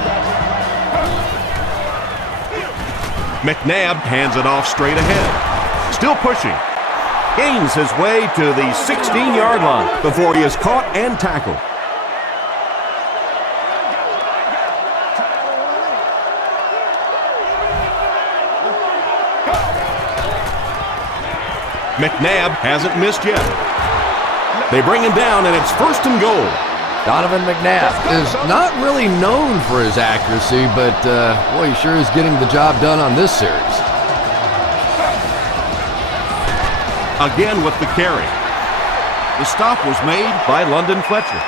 McNabb hands it off straight ahead. Still pushing. Gains his way to the 16-yard line before he is caught and tackled. McNabb hasn't missed yet. They bring him down, and it's 1st and goal. Donovan McNabb is not really known for his accuracy, but boy, he sure is getting the job done on this series. Again with the carry. The stop was made by London Fletcher.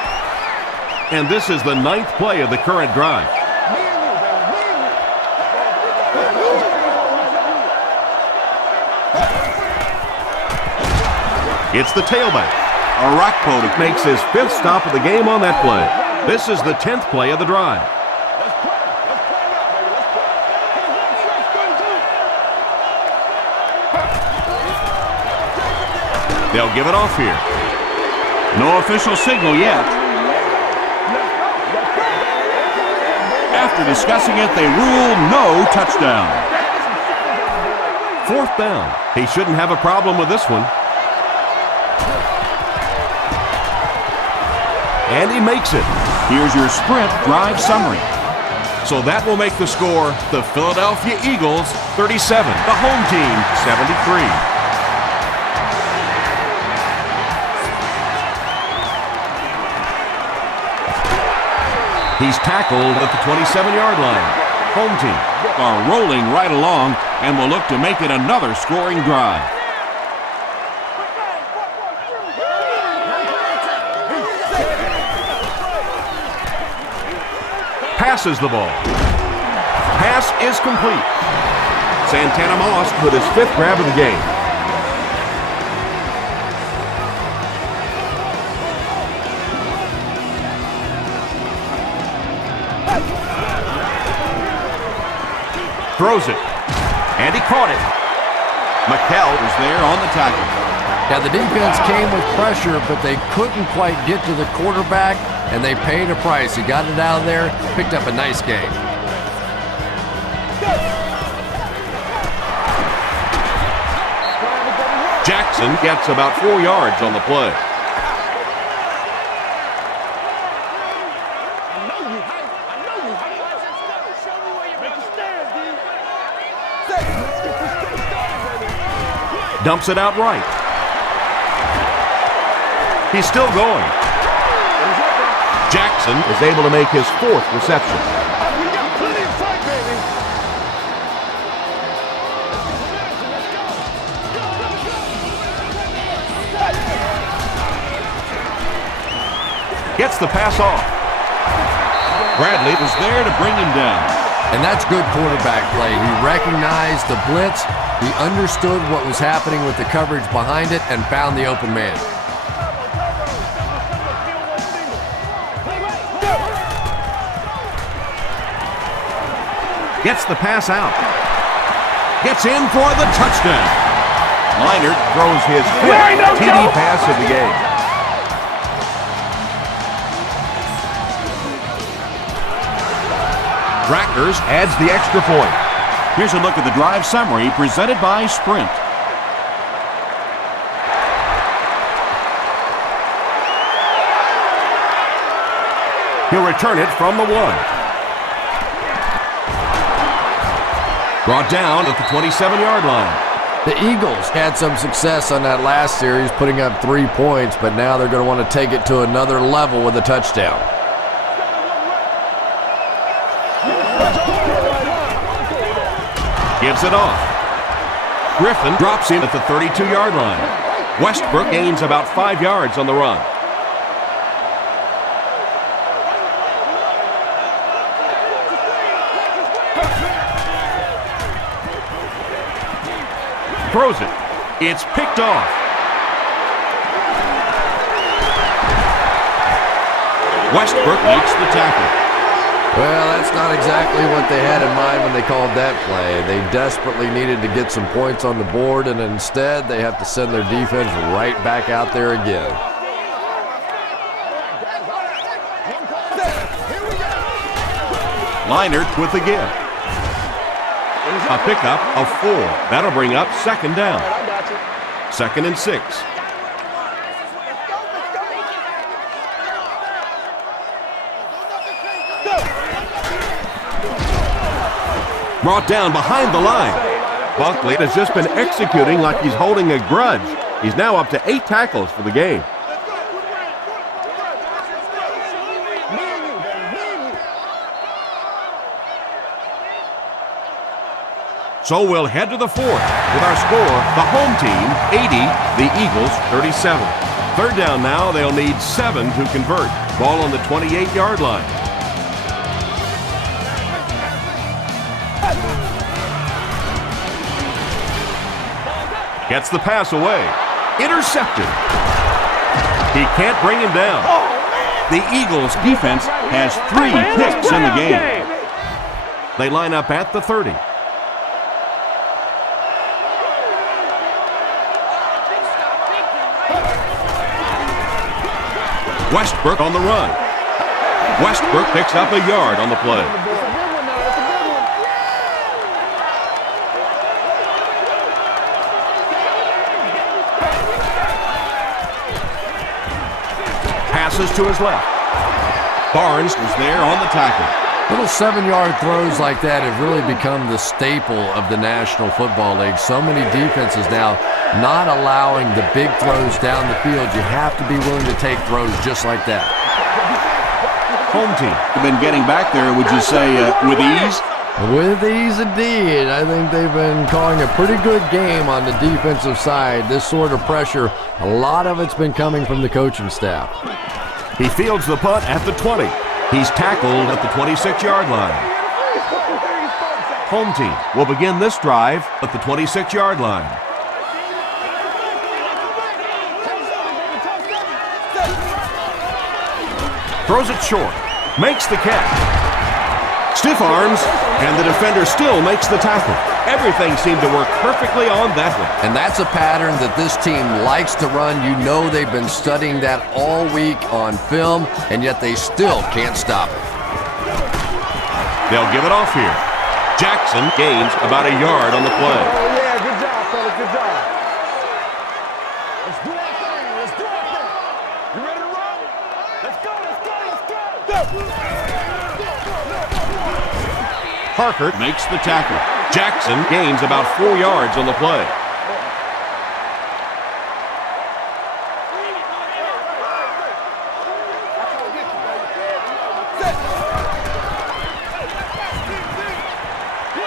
And this is the 9th play of the current drive. It's the tailback. Arakpo makes his 5th stop of the game on that play. This is the 10th play of the drive. They'll give it off here. No official signal yet. After discussing it, they rule no touchdown. 4th down. He shouldn't have a problem with this one. And he makes it. Here's your sprint drive summary. So that will make the score the Philadelphia Eagles 37, the home team 73. He's tackled at the 27-yard line. Home team are rolling right along and will look to make it another scoring drive. Passes the ball. Pass is complete. Santana Moss with his 5th grab of the game. Throws it. And he caught it. McKell was there on the tackle. Now, the defense came with pressure, but they couldn't quite get to the quarterback, and they paid a price. He got it out of there, picked up a nice game. Jackson gets about 4 yards on the play. Dumps it out right. He's still going. Jackson is able to make his 4th reception. We got plenty of fight, baby. Gets the pass off. Bradley was there to bring him down. And that's good quarterback play. He recognized the blitz, he understood what was happening with the coverage behind it, and found the open man. Gets the pass out. Gets in for the touchdown. Leinart throws his 5th TD pass of the game. Rackers adds the extra point. Here's a look at the drive summary presented by Sprint. He'll return it from the 1. Brought down at the 27-yard line. The Eagles had some success on that last series, putting up 3 points, but now they're going to want to take it to another level with a touchdown. Gives it off. Griffin drops him at the 32-yard line. Westbrook gains about 5 yards on the run. Throws it. It's picked off. Westbrook makes the tackle. Well, that's not exactly what they had in mind when they called that play. They desperately needed to get some points on the board, and instead they have to send their defense right back out there again. Leinart with the give. A pickup of 4. That'll bring up second down. 2nd and 6. Brought down behind the line. Buckley has just been executing like he's holding a grudge. He's now up to 8 tackles for the game. So we'll head to the 4th with our score, the home team 80, the Eagles 37. 3rd down now, they'll need 7 to convert. Ball on the 28-yard line. Gets the pass away. Intercepted. He can't bring him down. The Eagles defense has 3 picks in the game. They line up at the 30. Westbrook on the run. Westbrook picks up a yard on the play. Passes to his left. Barnes was there on the tackle. Little 7-yard throws like that have really become the staple of the National Football League. So many defenses now not allowing the big throws down the field. You have to be willing to take throws just like that. Home team. You've been getting back there, would you say, with ease? With ease indeed. I think they've been calling a pretty good game on the defensive side. This sort of pressure, a lot of it's been coming from the coaching staff. He fields the punt at the 20. He's tackled at the 26-yard line. Home team will begin this drive at the 26-yard line. Throws it short. Makes the catch. Stiff arms, and the defender still makes the tackle. Everything seemed to work perfectly on that one. And that's a pattern that this team likes to run. You know they've been studying that all week on film, and yet they still can't stop it. They'll give it off here. Jackson gains about a yard on the play. Oh, yeah, good job, fellas, good job. Let's do our thing, let's do our thing. You ready to roll? Let's go, let's go, let's go. Parker makes the tackle. Jackson gains about 4 yards on the play.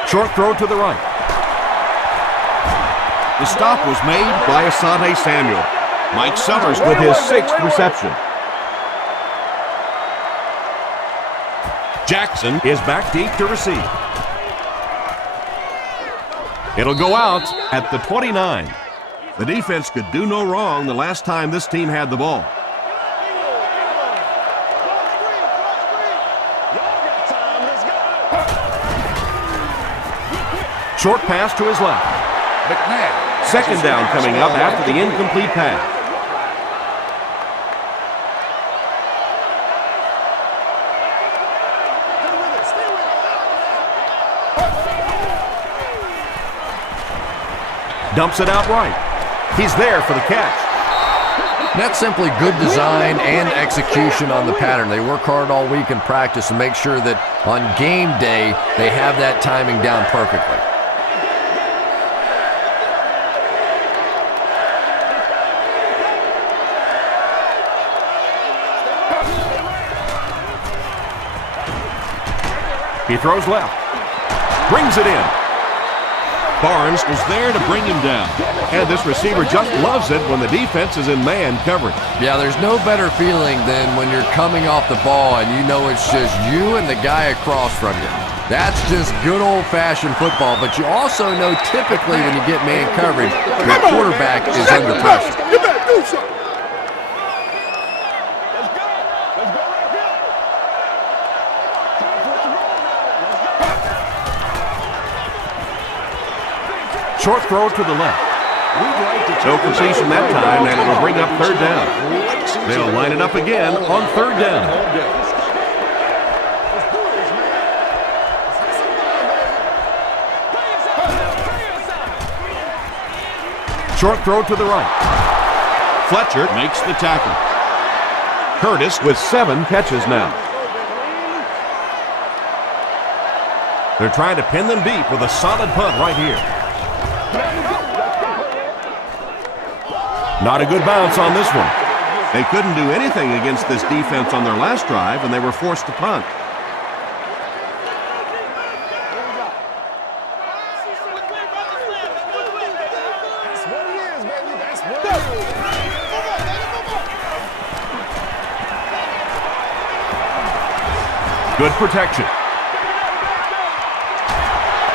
Short throw to the right. The stop was made by Asante Samuel. Mike Summers with his 6th reception. Jackson is back deep to receive. It'll go out at the 29. The defense could do no wrong the last time this team had the ball. Short pass to his left. McNabb. 2nd down coming up after the incomplete pass. Dumps it out right. He's there for the catch. That's simply good design and execution on the pattern. They work hard all week in practice and make sure that on game day they have that timing down perfectly. He throws left. Brings it in. Barnes was there to bring him down. And this receiver just loves it when the defense is in man coverage. Yeah, there's no better feeling than when you're coming off the ball and you know it's just you and the guy across from you. That's just good old-fashioned football, but you also know typically when you get man coverage, your quarterback is under pressure. You better do something. Let's go. Let's go right here. Short throw to the left. No completion that time, and it'll bring up third down. They'll line it up again on third down. Short throw to the right. Fletcher Makes the tackle. Curtis with 7 catches now. They're trying to pin them deep with a solid punt right here. Not a good bounce on this one. They couldn't do anything against this defense on their last drive, and they were forced to punt. Good protection.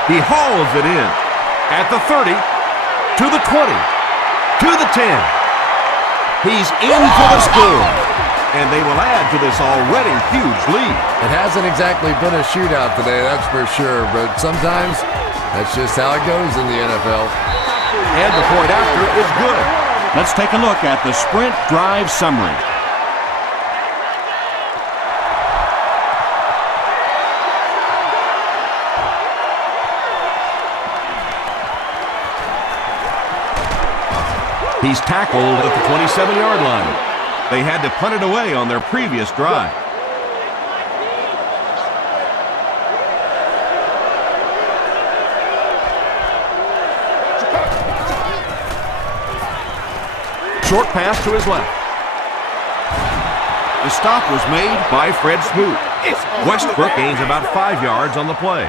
He hauls it in at the 30, to the 20, to the 10. He's in for the score, and they will add to this already huge lead. It hasn't exactly been a shootout today, that's for sure, but sometimes that's just how it goes in the NFL. And the point after is good. Let's take a look at the sprint drive summary. He's tackled at the 27-yard line. They had to punt it away on their previous drive. Short pass to his left. The stop was made by Fred Smoot. Westbrook gains about 5 yards on the play.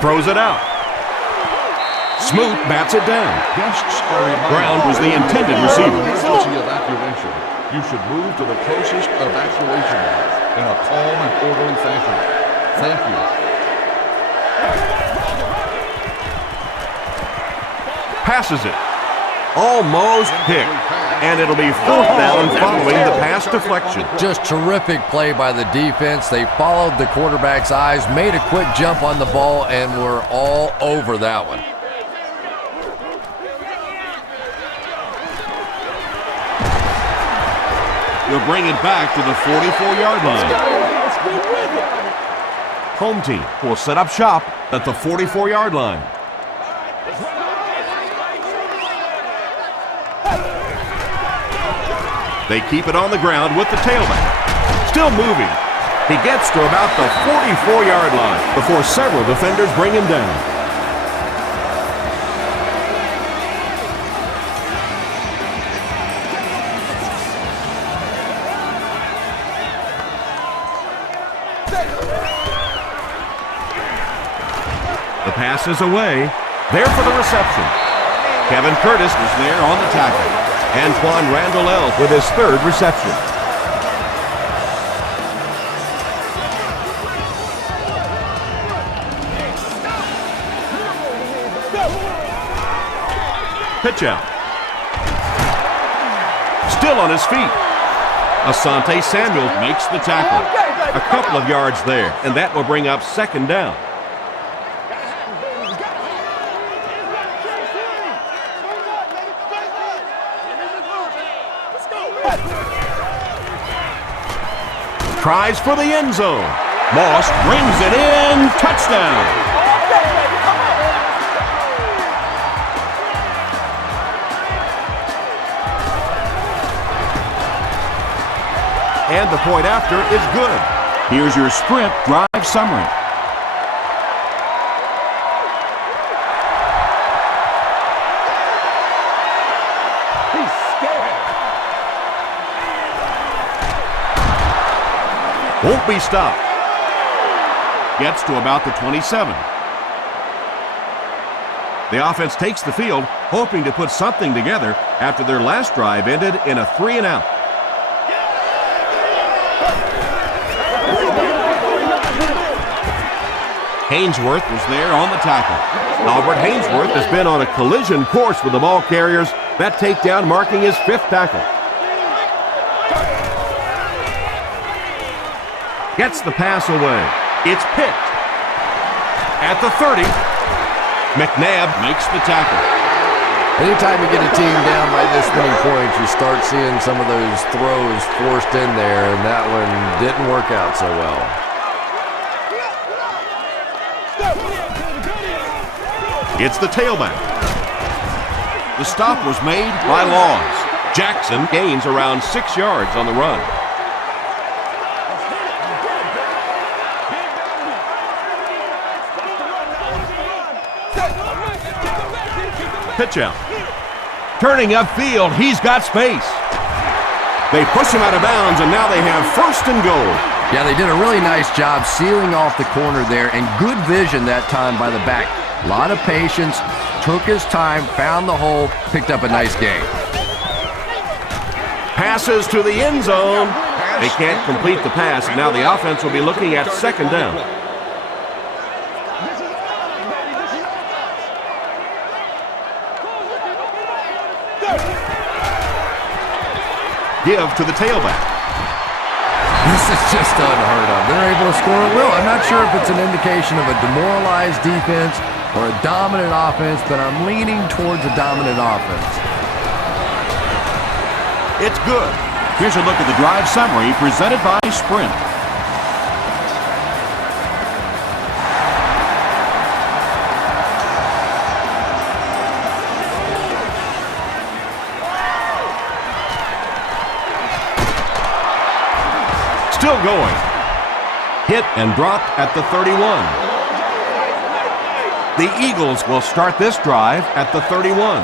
Throws it out. Smoot bats it down. Brown was the intended receiver. Evacuation. You should move to the closest evacuation in a calm and orderly fashion. Thank you. Passes it. Almost picked. And it'll be 4th down following the pass deflection. Just terrific play by the defense. They followed the quarterback's eyes, made a quick jump on the ball, and were all over that one. You'll bring it back to the 44-yard line. Home team will set up shop at the 44-yard line. They keep it on the ground with the tailback. Still moving. He gets to about the 44-yard line before several defenders bring him down. The pass is away. There for the reception. Kevin Curtis is there on the tackle. Antoine Randall with his 3rd reception. Pitch out. Still on his feet. Asante Samuel makes the tackle. A couple of yards there, and that will bring up 2nd down. Tries for the end zone. Moss brings it in. Touchdown. And the point after is good. Here's your sprint drive summary. Won't be stopped. Gets to about the 27. The offense takes the field, hoping to put something together after their last drive ended in a 3-and-out. Hainsworth was there on the tackle. Albert Hainsworth has been on a collision course with the ball carriers. That takedown marking his 5th tackle. Gets the pass away. It's picked. At the 30, McNabb Makes the tackle. Anytime you get a team down by this many points, you start seeing some of those throws forced in there, and that one didn't work out so well. It's the tailback. The stop was made by Laws. Jackson gains around 6 yards on the run. Pitch out. Turning upfield, he's got space. They push him out of bounds, and now they have first and goal. Yeah, they did a really nice job sealing off the corner there, and good vision that time by the back. A lot of patience, took his time, found the hole, picked up a nice gain. Passes to the end zone. They can't complete the pass, and now the offense will be looking at second down. Give to the tailback. This is just unheard of. They're able to score at will. I'm not sure if it's an indication of a demoralized defense or a dominant offense, but I'm leaning towards a dominant offense. It's good. Here's a look at the drive summary presented by Sprint. Still going. Hit and dropped at the 31. The Eagles will start this drive at the 31.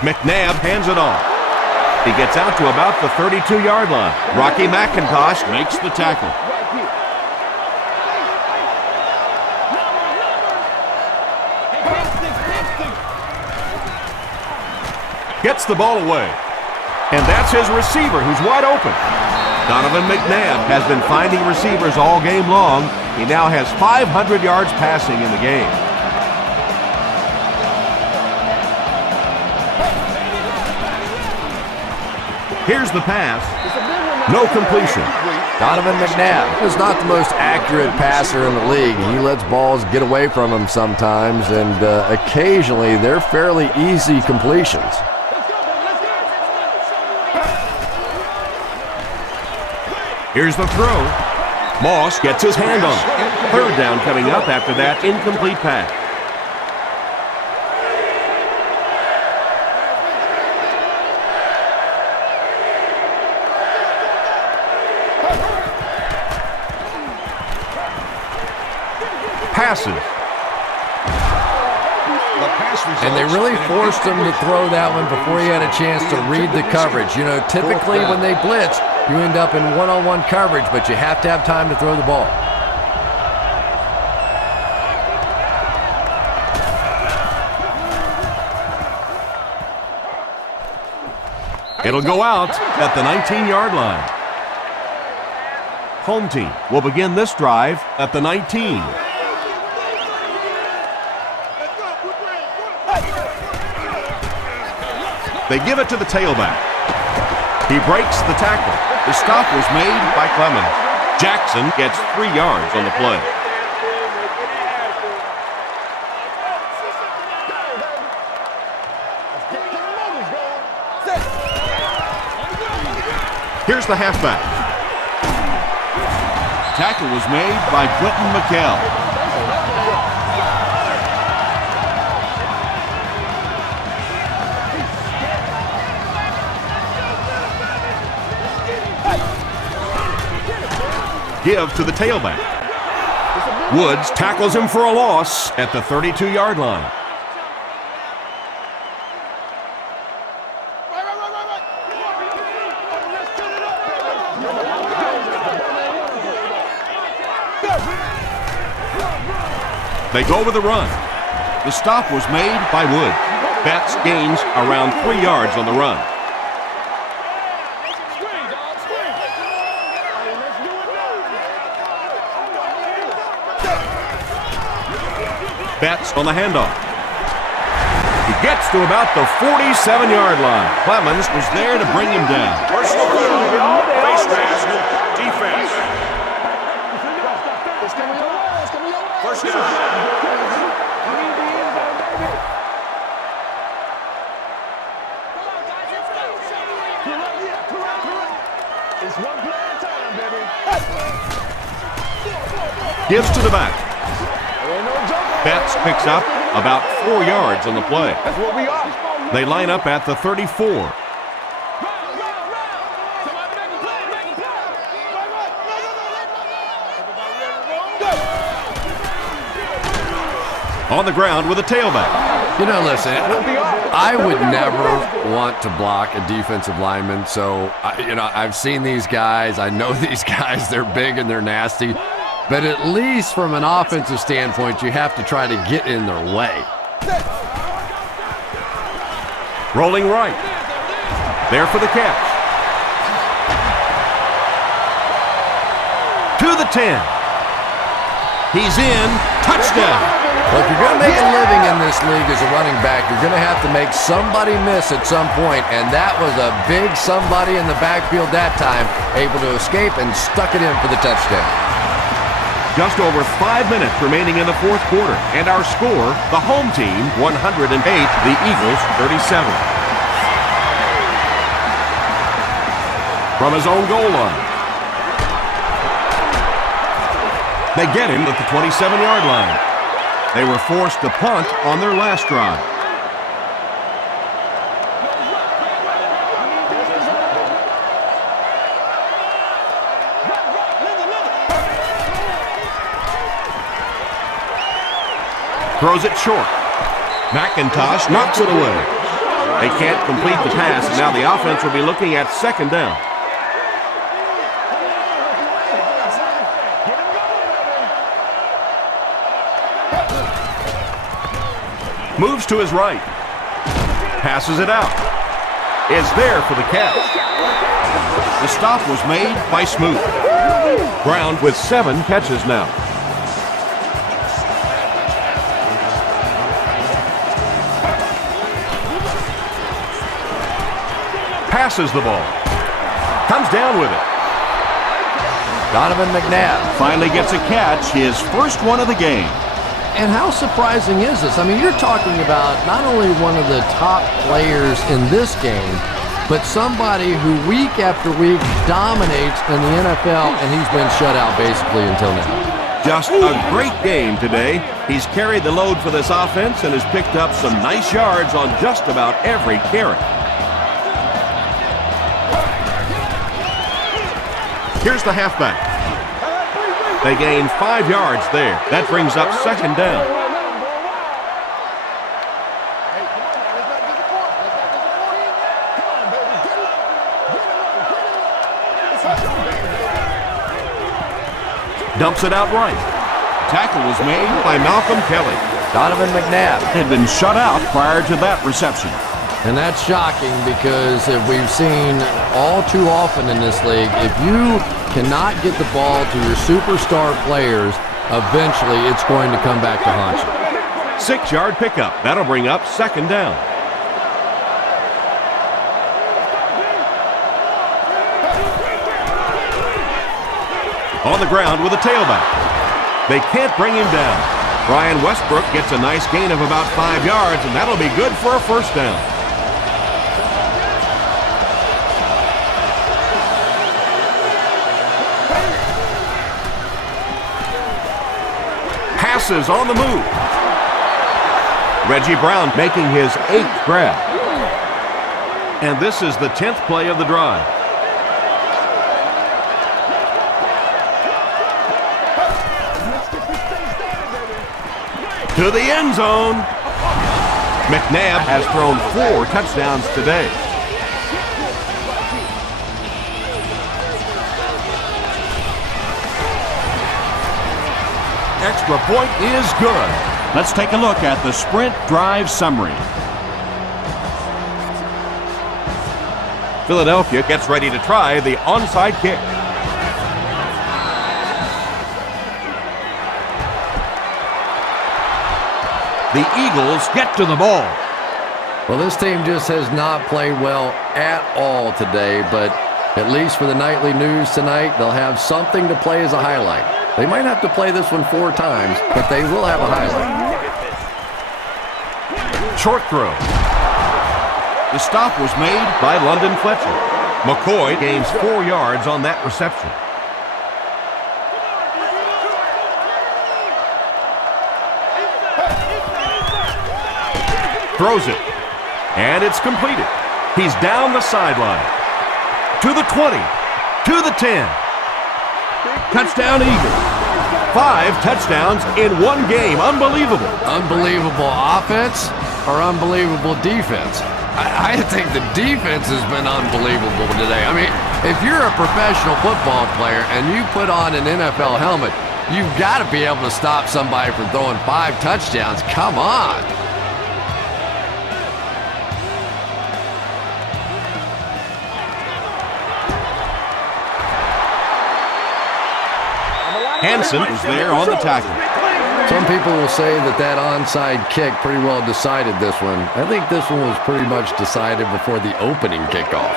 McNabb hands it off. He gets out to about the 32-yard line. Rocky McIntosh Makes the tackle. gets the ball away. And that's his receiver who's wide open. Donovan McNabb has been finding receivers all game long. He now has 500 yards passing in the game. Here's the pass. No completion. Donovan McNabb is not the most accurate passer in the league. He lets balls get away from him sometimes, and occasionally they're fairly easy completions. Here's the throw. Moss gets his hand on it. Third down coming up after that incomplete pass. Passes. And they really forced him to throw that one before he had a chance to read the coverage. You know, typically when they blitz, you end up in one-on-one coverage, but you have to have time to throw the ball. It'll go out at the 19-yard line. Home team will begin this drive at the 19. They give it to the tailback. He breaks the tackle. The stop was made by Clemens. Jackson gets 3 yards on the play. Here's the halfback. Tackle was made by Clinton McKell. Give to the tailback. Woods tackles him for a loss at the 32-yard line. They go with a run. The stop was made by Woods. Betts gains around 3 yards on the run. Betts on the handoff. He gets to about the 47-yard line. Clemens was there to bring him down. Personal foul. Face mask. Defense. First down. It's one play at a time, baby. Gives to the back. There ain't no joke. Betts picks up about 4 yards on the play. That's what we are. They line up at the 34. On the ground with a tailback. You know, listen, I would never want to block a defensive lineman. So, I've seen these guys. I know these guys. They're big and they're nasty. But at least from an offensive standpoint, you have to try to get in their way. Rolling right. There for the catch. To the 10. He's in. Touchdown. Well, if you're going to make a living in this league as a running back, you're going to have to make somebody miss at some point, and that was a big somebody in the backfield that time, able to escape and stuck it in for the touchdown. Just over 5 minutes remaining in the fourth quarter, and our score, the home team 108, the Eagles 37. From his own goal line. They get him at the 27-yard line. They were forced to punt on their last drive. Throws it short. McIntosh knocks it away. They can't complete the pass, and now the offense will be looking at second down. Moves to his right. Passes it out. Is there for the catch. The stop was made by Smoot. Brown with 7 catches now. Passes the ball. Comes down with it. Donovan McNabb Finally gets a catch, his first one of the game. And how surprising is this? I mean, you're talking about not only one of the top players in this game, but somebody who week after week dominates in the NFL, and he's been shut out basically until now. Just a great game today. He's carried the load for this offense and has picked up some nice yards on just about every carry. Here's the halfback. They gain 5 yards there. That brings up second down. Dumps it out right. Tackle was made by Malcolm Kelly. Donovan McNabb Had been shut out prior to that reception. And that's shocking because if we've seen all too often in this league, if you cannot get the ball to your superstar players, eventually it's going to come back to haunt you. 6-yard pickup. That'll bring up second down. On the ground with a tailback. They can't bring him down. Brian Westbrook gets a nice gain of about 5 yards, and that'll be good for a first down. Passes on the move. Reggie Brown making his 8th grab. And this is the 10th play of the drive. To the end zone. McNabb has thrown 4 touchdowns today. Extra point is good. Let's take a look at the sprint drive summary. Philadelphia gets ready to try the onside kick. The Eagles get to the ball. Well, this team just has not played well at all today, but at least for the nightly news tonight, they'll have something to play as a highlight. They might have to play this one 4 times, but they will have a highlight. Short throw. The stop was made By London Fletcher. McCoy gains 4 yards on that reception. Throws it. And it's completed. He's down the sideline. To the 20. To the 10. Touchdown Eagles. 5 touchdowns in 1 game. Unbelievable. Unbelievable offense or unbelievable defense? I think the defense has been unbelievable today. I mean, if you're a professional football player and you put on an NFL helmet, you've got to be able to stop somebody from throwing 5 touchdowns. Come on. Hansen was there on the tackle. Some people will say that onside kick pretty well decided this one. I think this one was pretty much decided before the opening kickoff.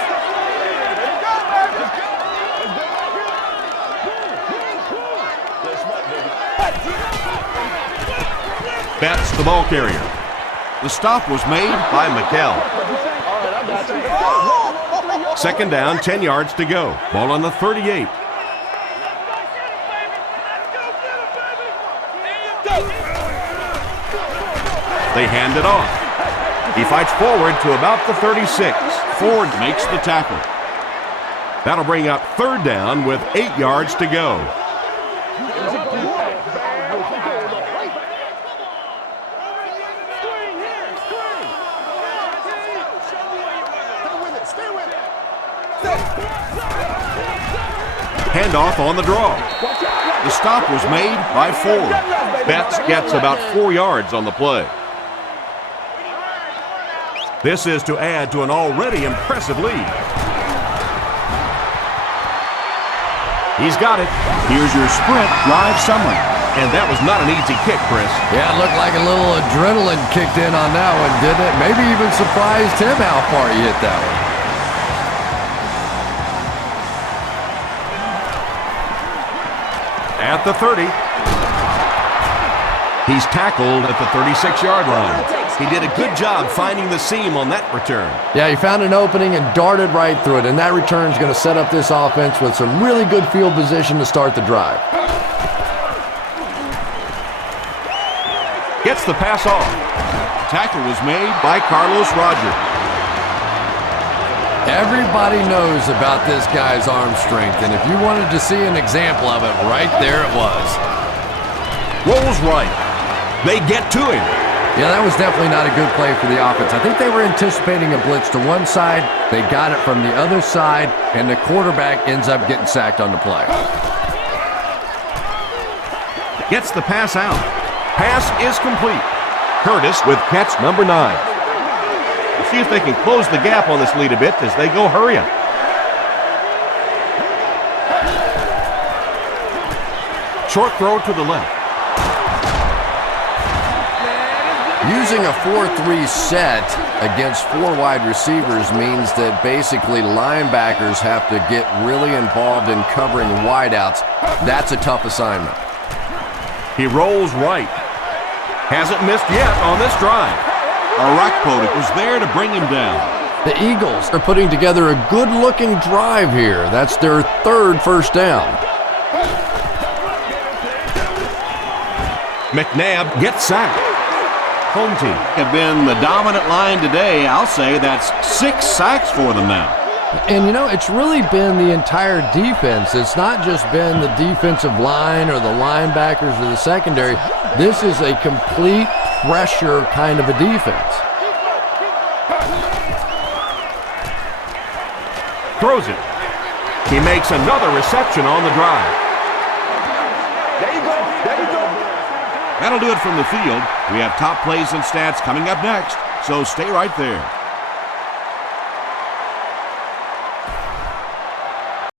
That's the ball carrier. The stop was made By McKell. 2nd down, 10 yards to go. Ball on the 38. They hand it off. He fights forward to about the 36. Ford makes the tackle. That'll bring up 3rd down with 8 yards to go. Handoff on the draw. The stop was made by Ford. Betts gets about 4 yards on the play. This is to add to an already impressive lead. He's got it. Here's your sprint drive summary. And that was not an easy kick, Chris. Yeah, it looked like a little adrenaline kicked in on that one, didn't it? Maybe even surprised him how far he hit that one. At the 30. He's tackled at the 36-yard line. He did a good job finding the seam on that return. Yeah, he found an opening and darted right through it, and that return is going to set up this offense with some really good field position to start the drive. Gets the pass off. Tackle was made By Carlos Rogers. Everybody knows about this guy's arm strength, and if you wanted to see an example of it, right there it was. Rolls right. They get to him. Yeah, that was definitely not a good play for the offense. I think they were anticipating a blitz to one side. They got it from the other side, and the quarterback ends up getting sacked on the play. Gets the pass out. Pass is complete. Curtis with catch number 9. We'll see if they can close the gap on this lead a bit as they go hurry up. Short throw to the left. Using a 4-3 set against 4 wide receivers means that basically linebackers have to get really involved in covering wideouts. That's a tough assignment. He rolls right. Hasn't missed yet on this drive. Arakpo was there to bring him down. The Eagles are putting together a good-looking drive here. That's their 3rd first down. McNabb gets sacked. Home team Have been the dominant line today. I'll say that's 6 sacks for them now. And, you know, it's really been the entire defense. It's not just been the defensive line or the linebackers or the secondary. This is a complete pressure kind of a defense. throws it. He makes another reception on the drive. There you go. There you go. That'll do it from the field. We have top plays and stats coming up next, so stay right there.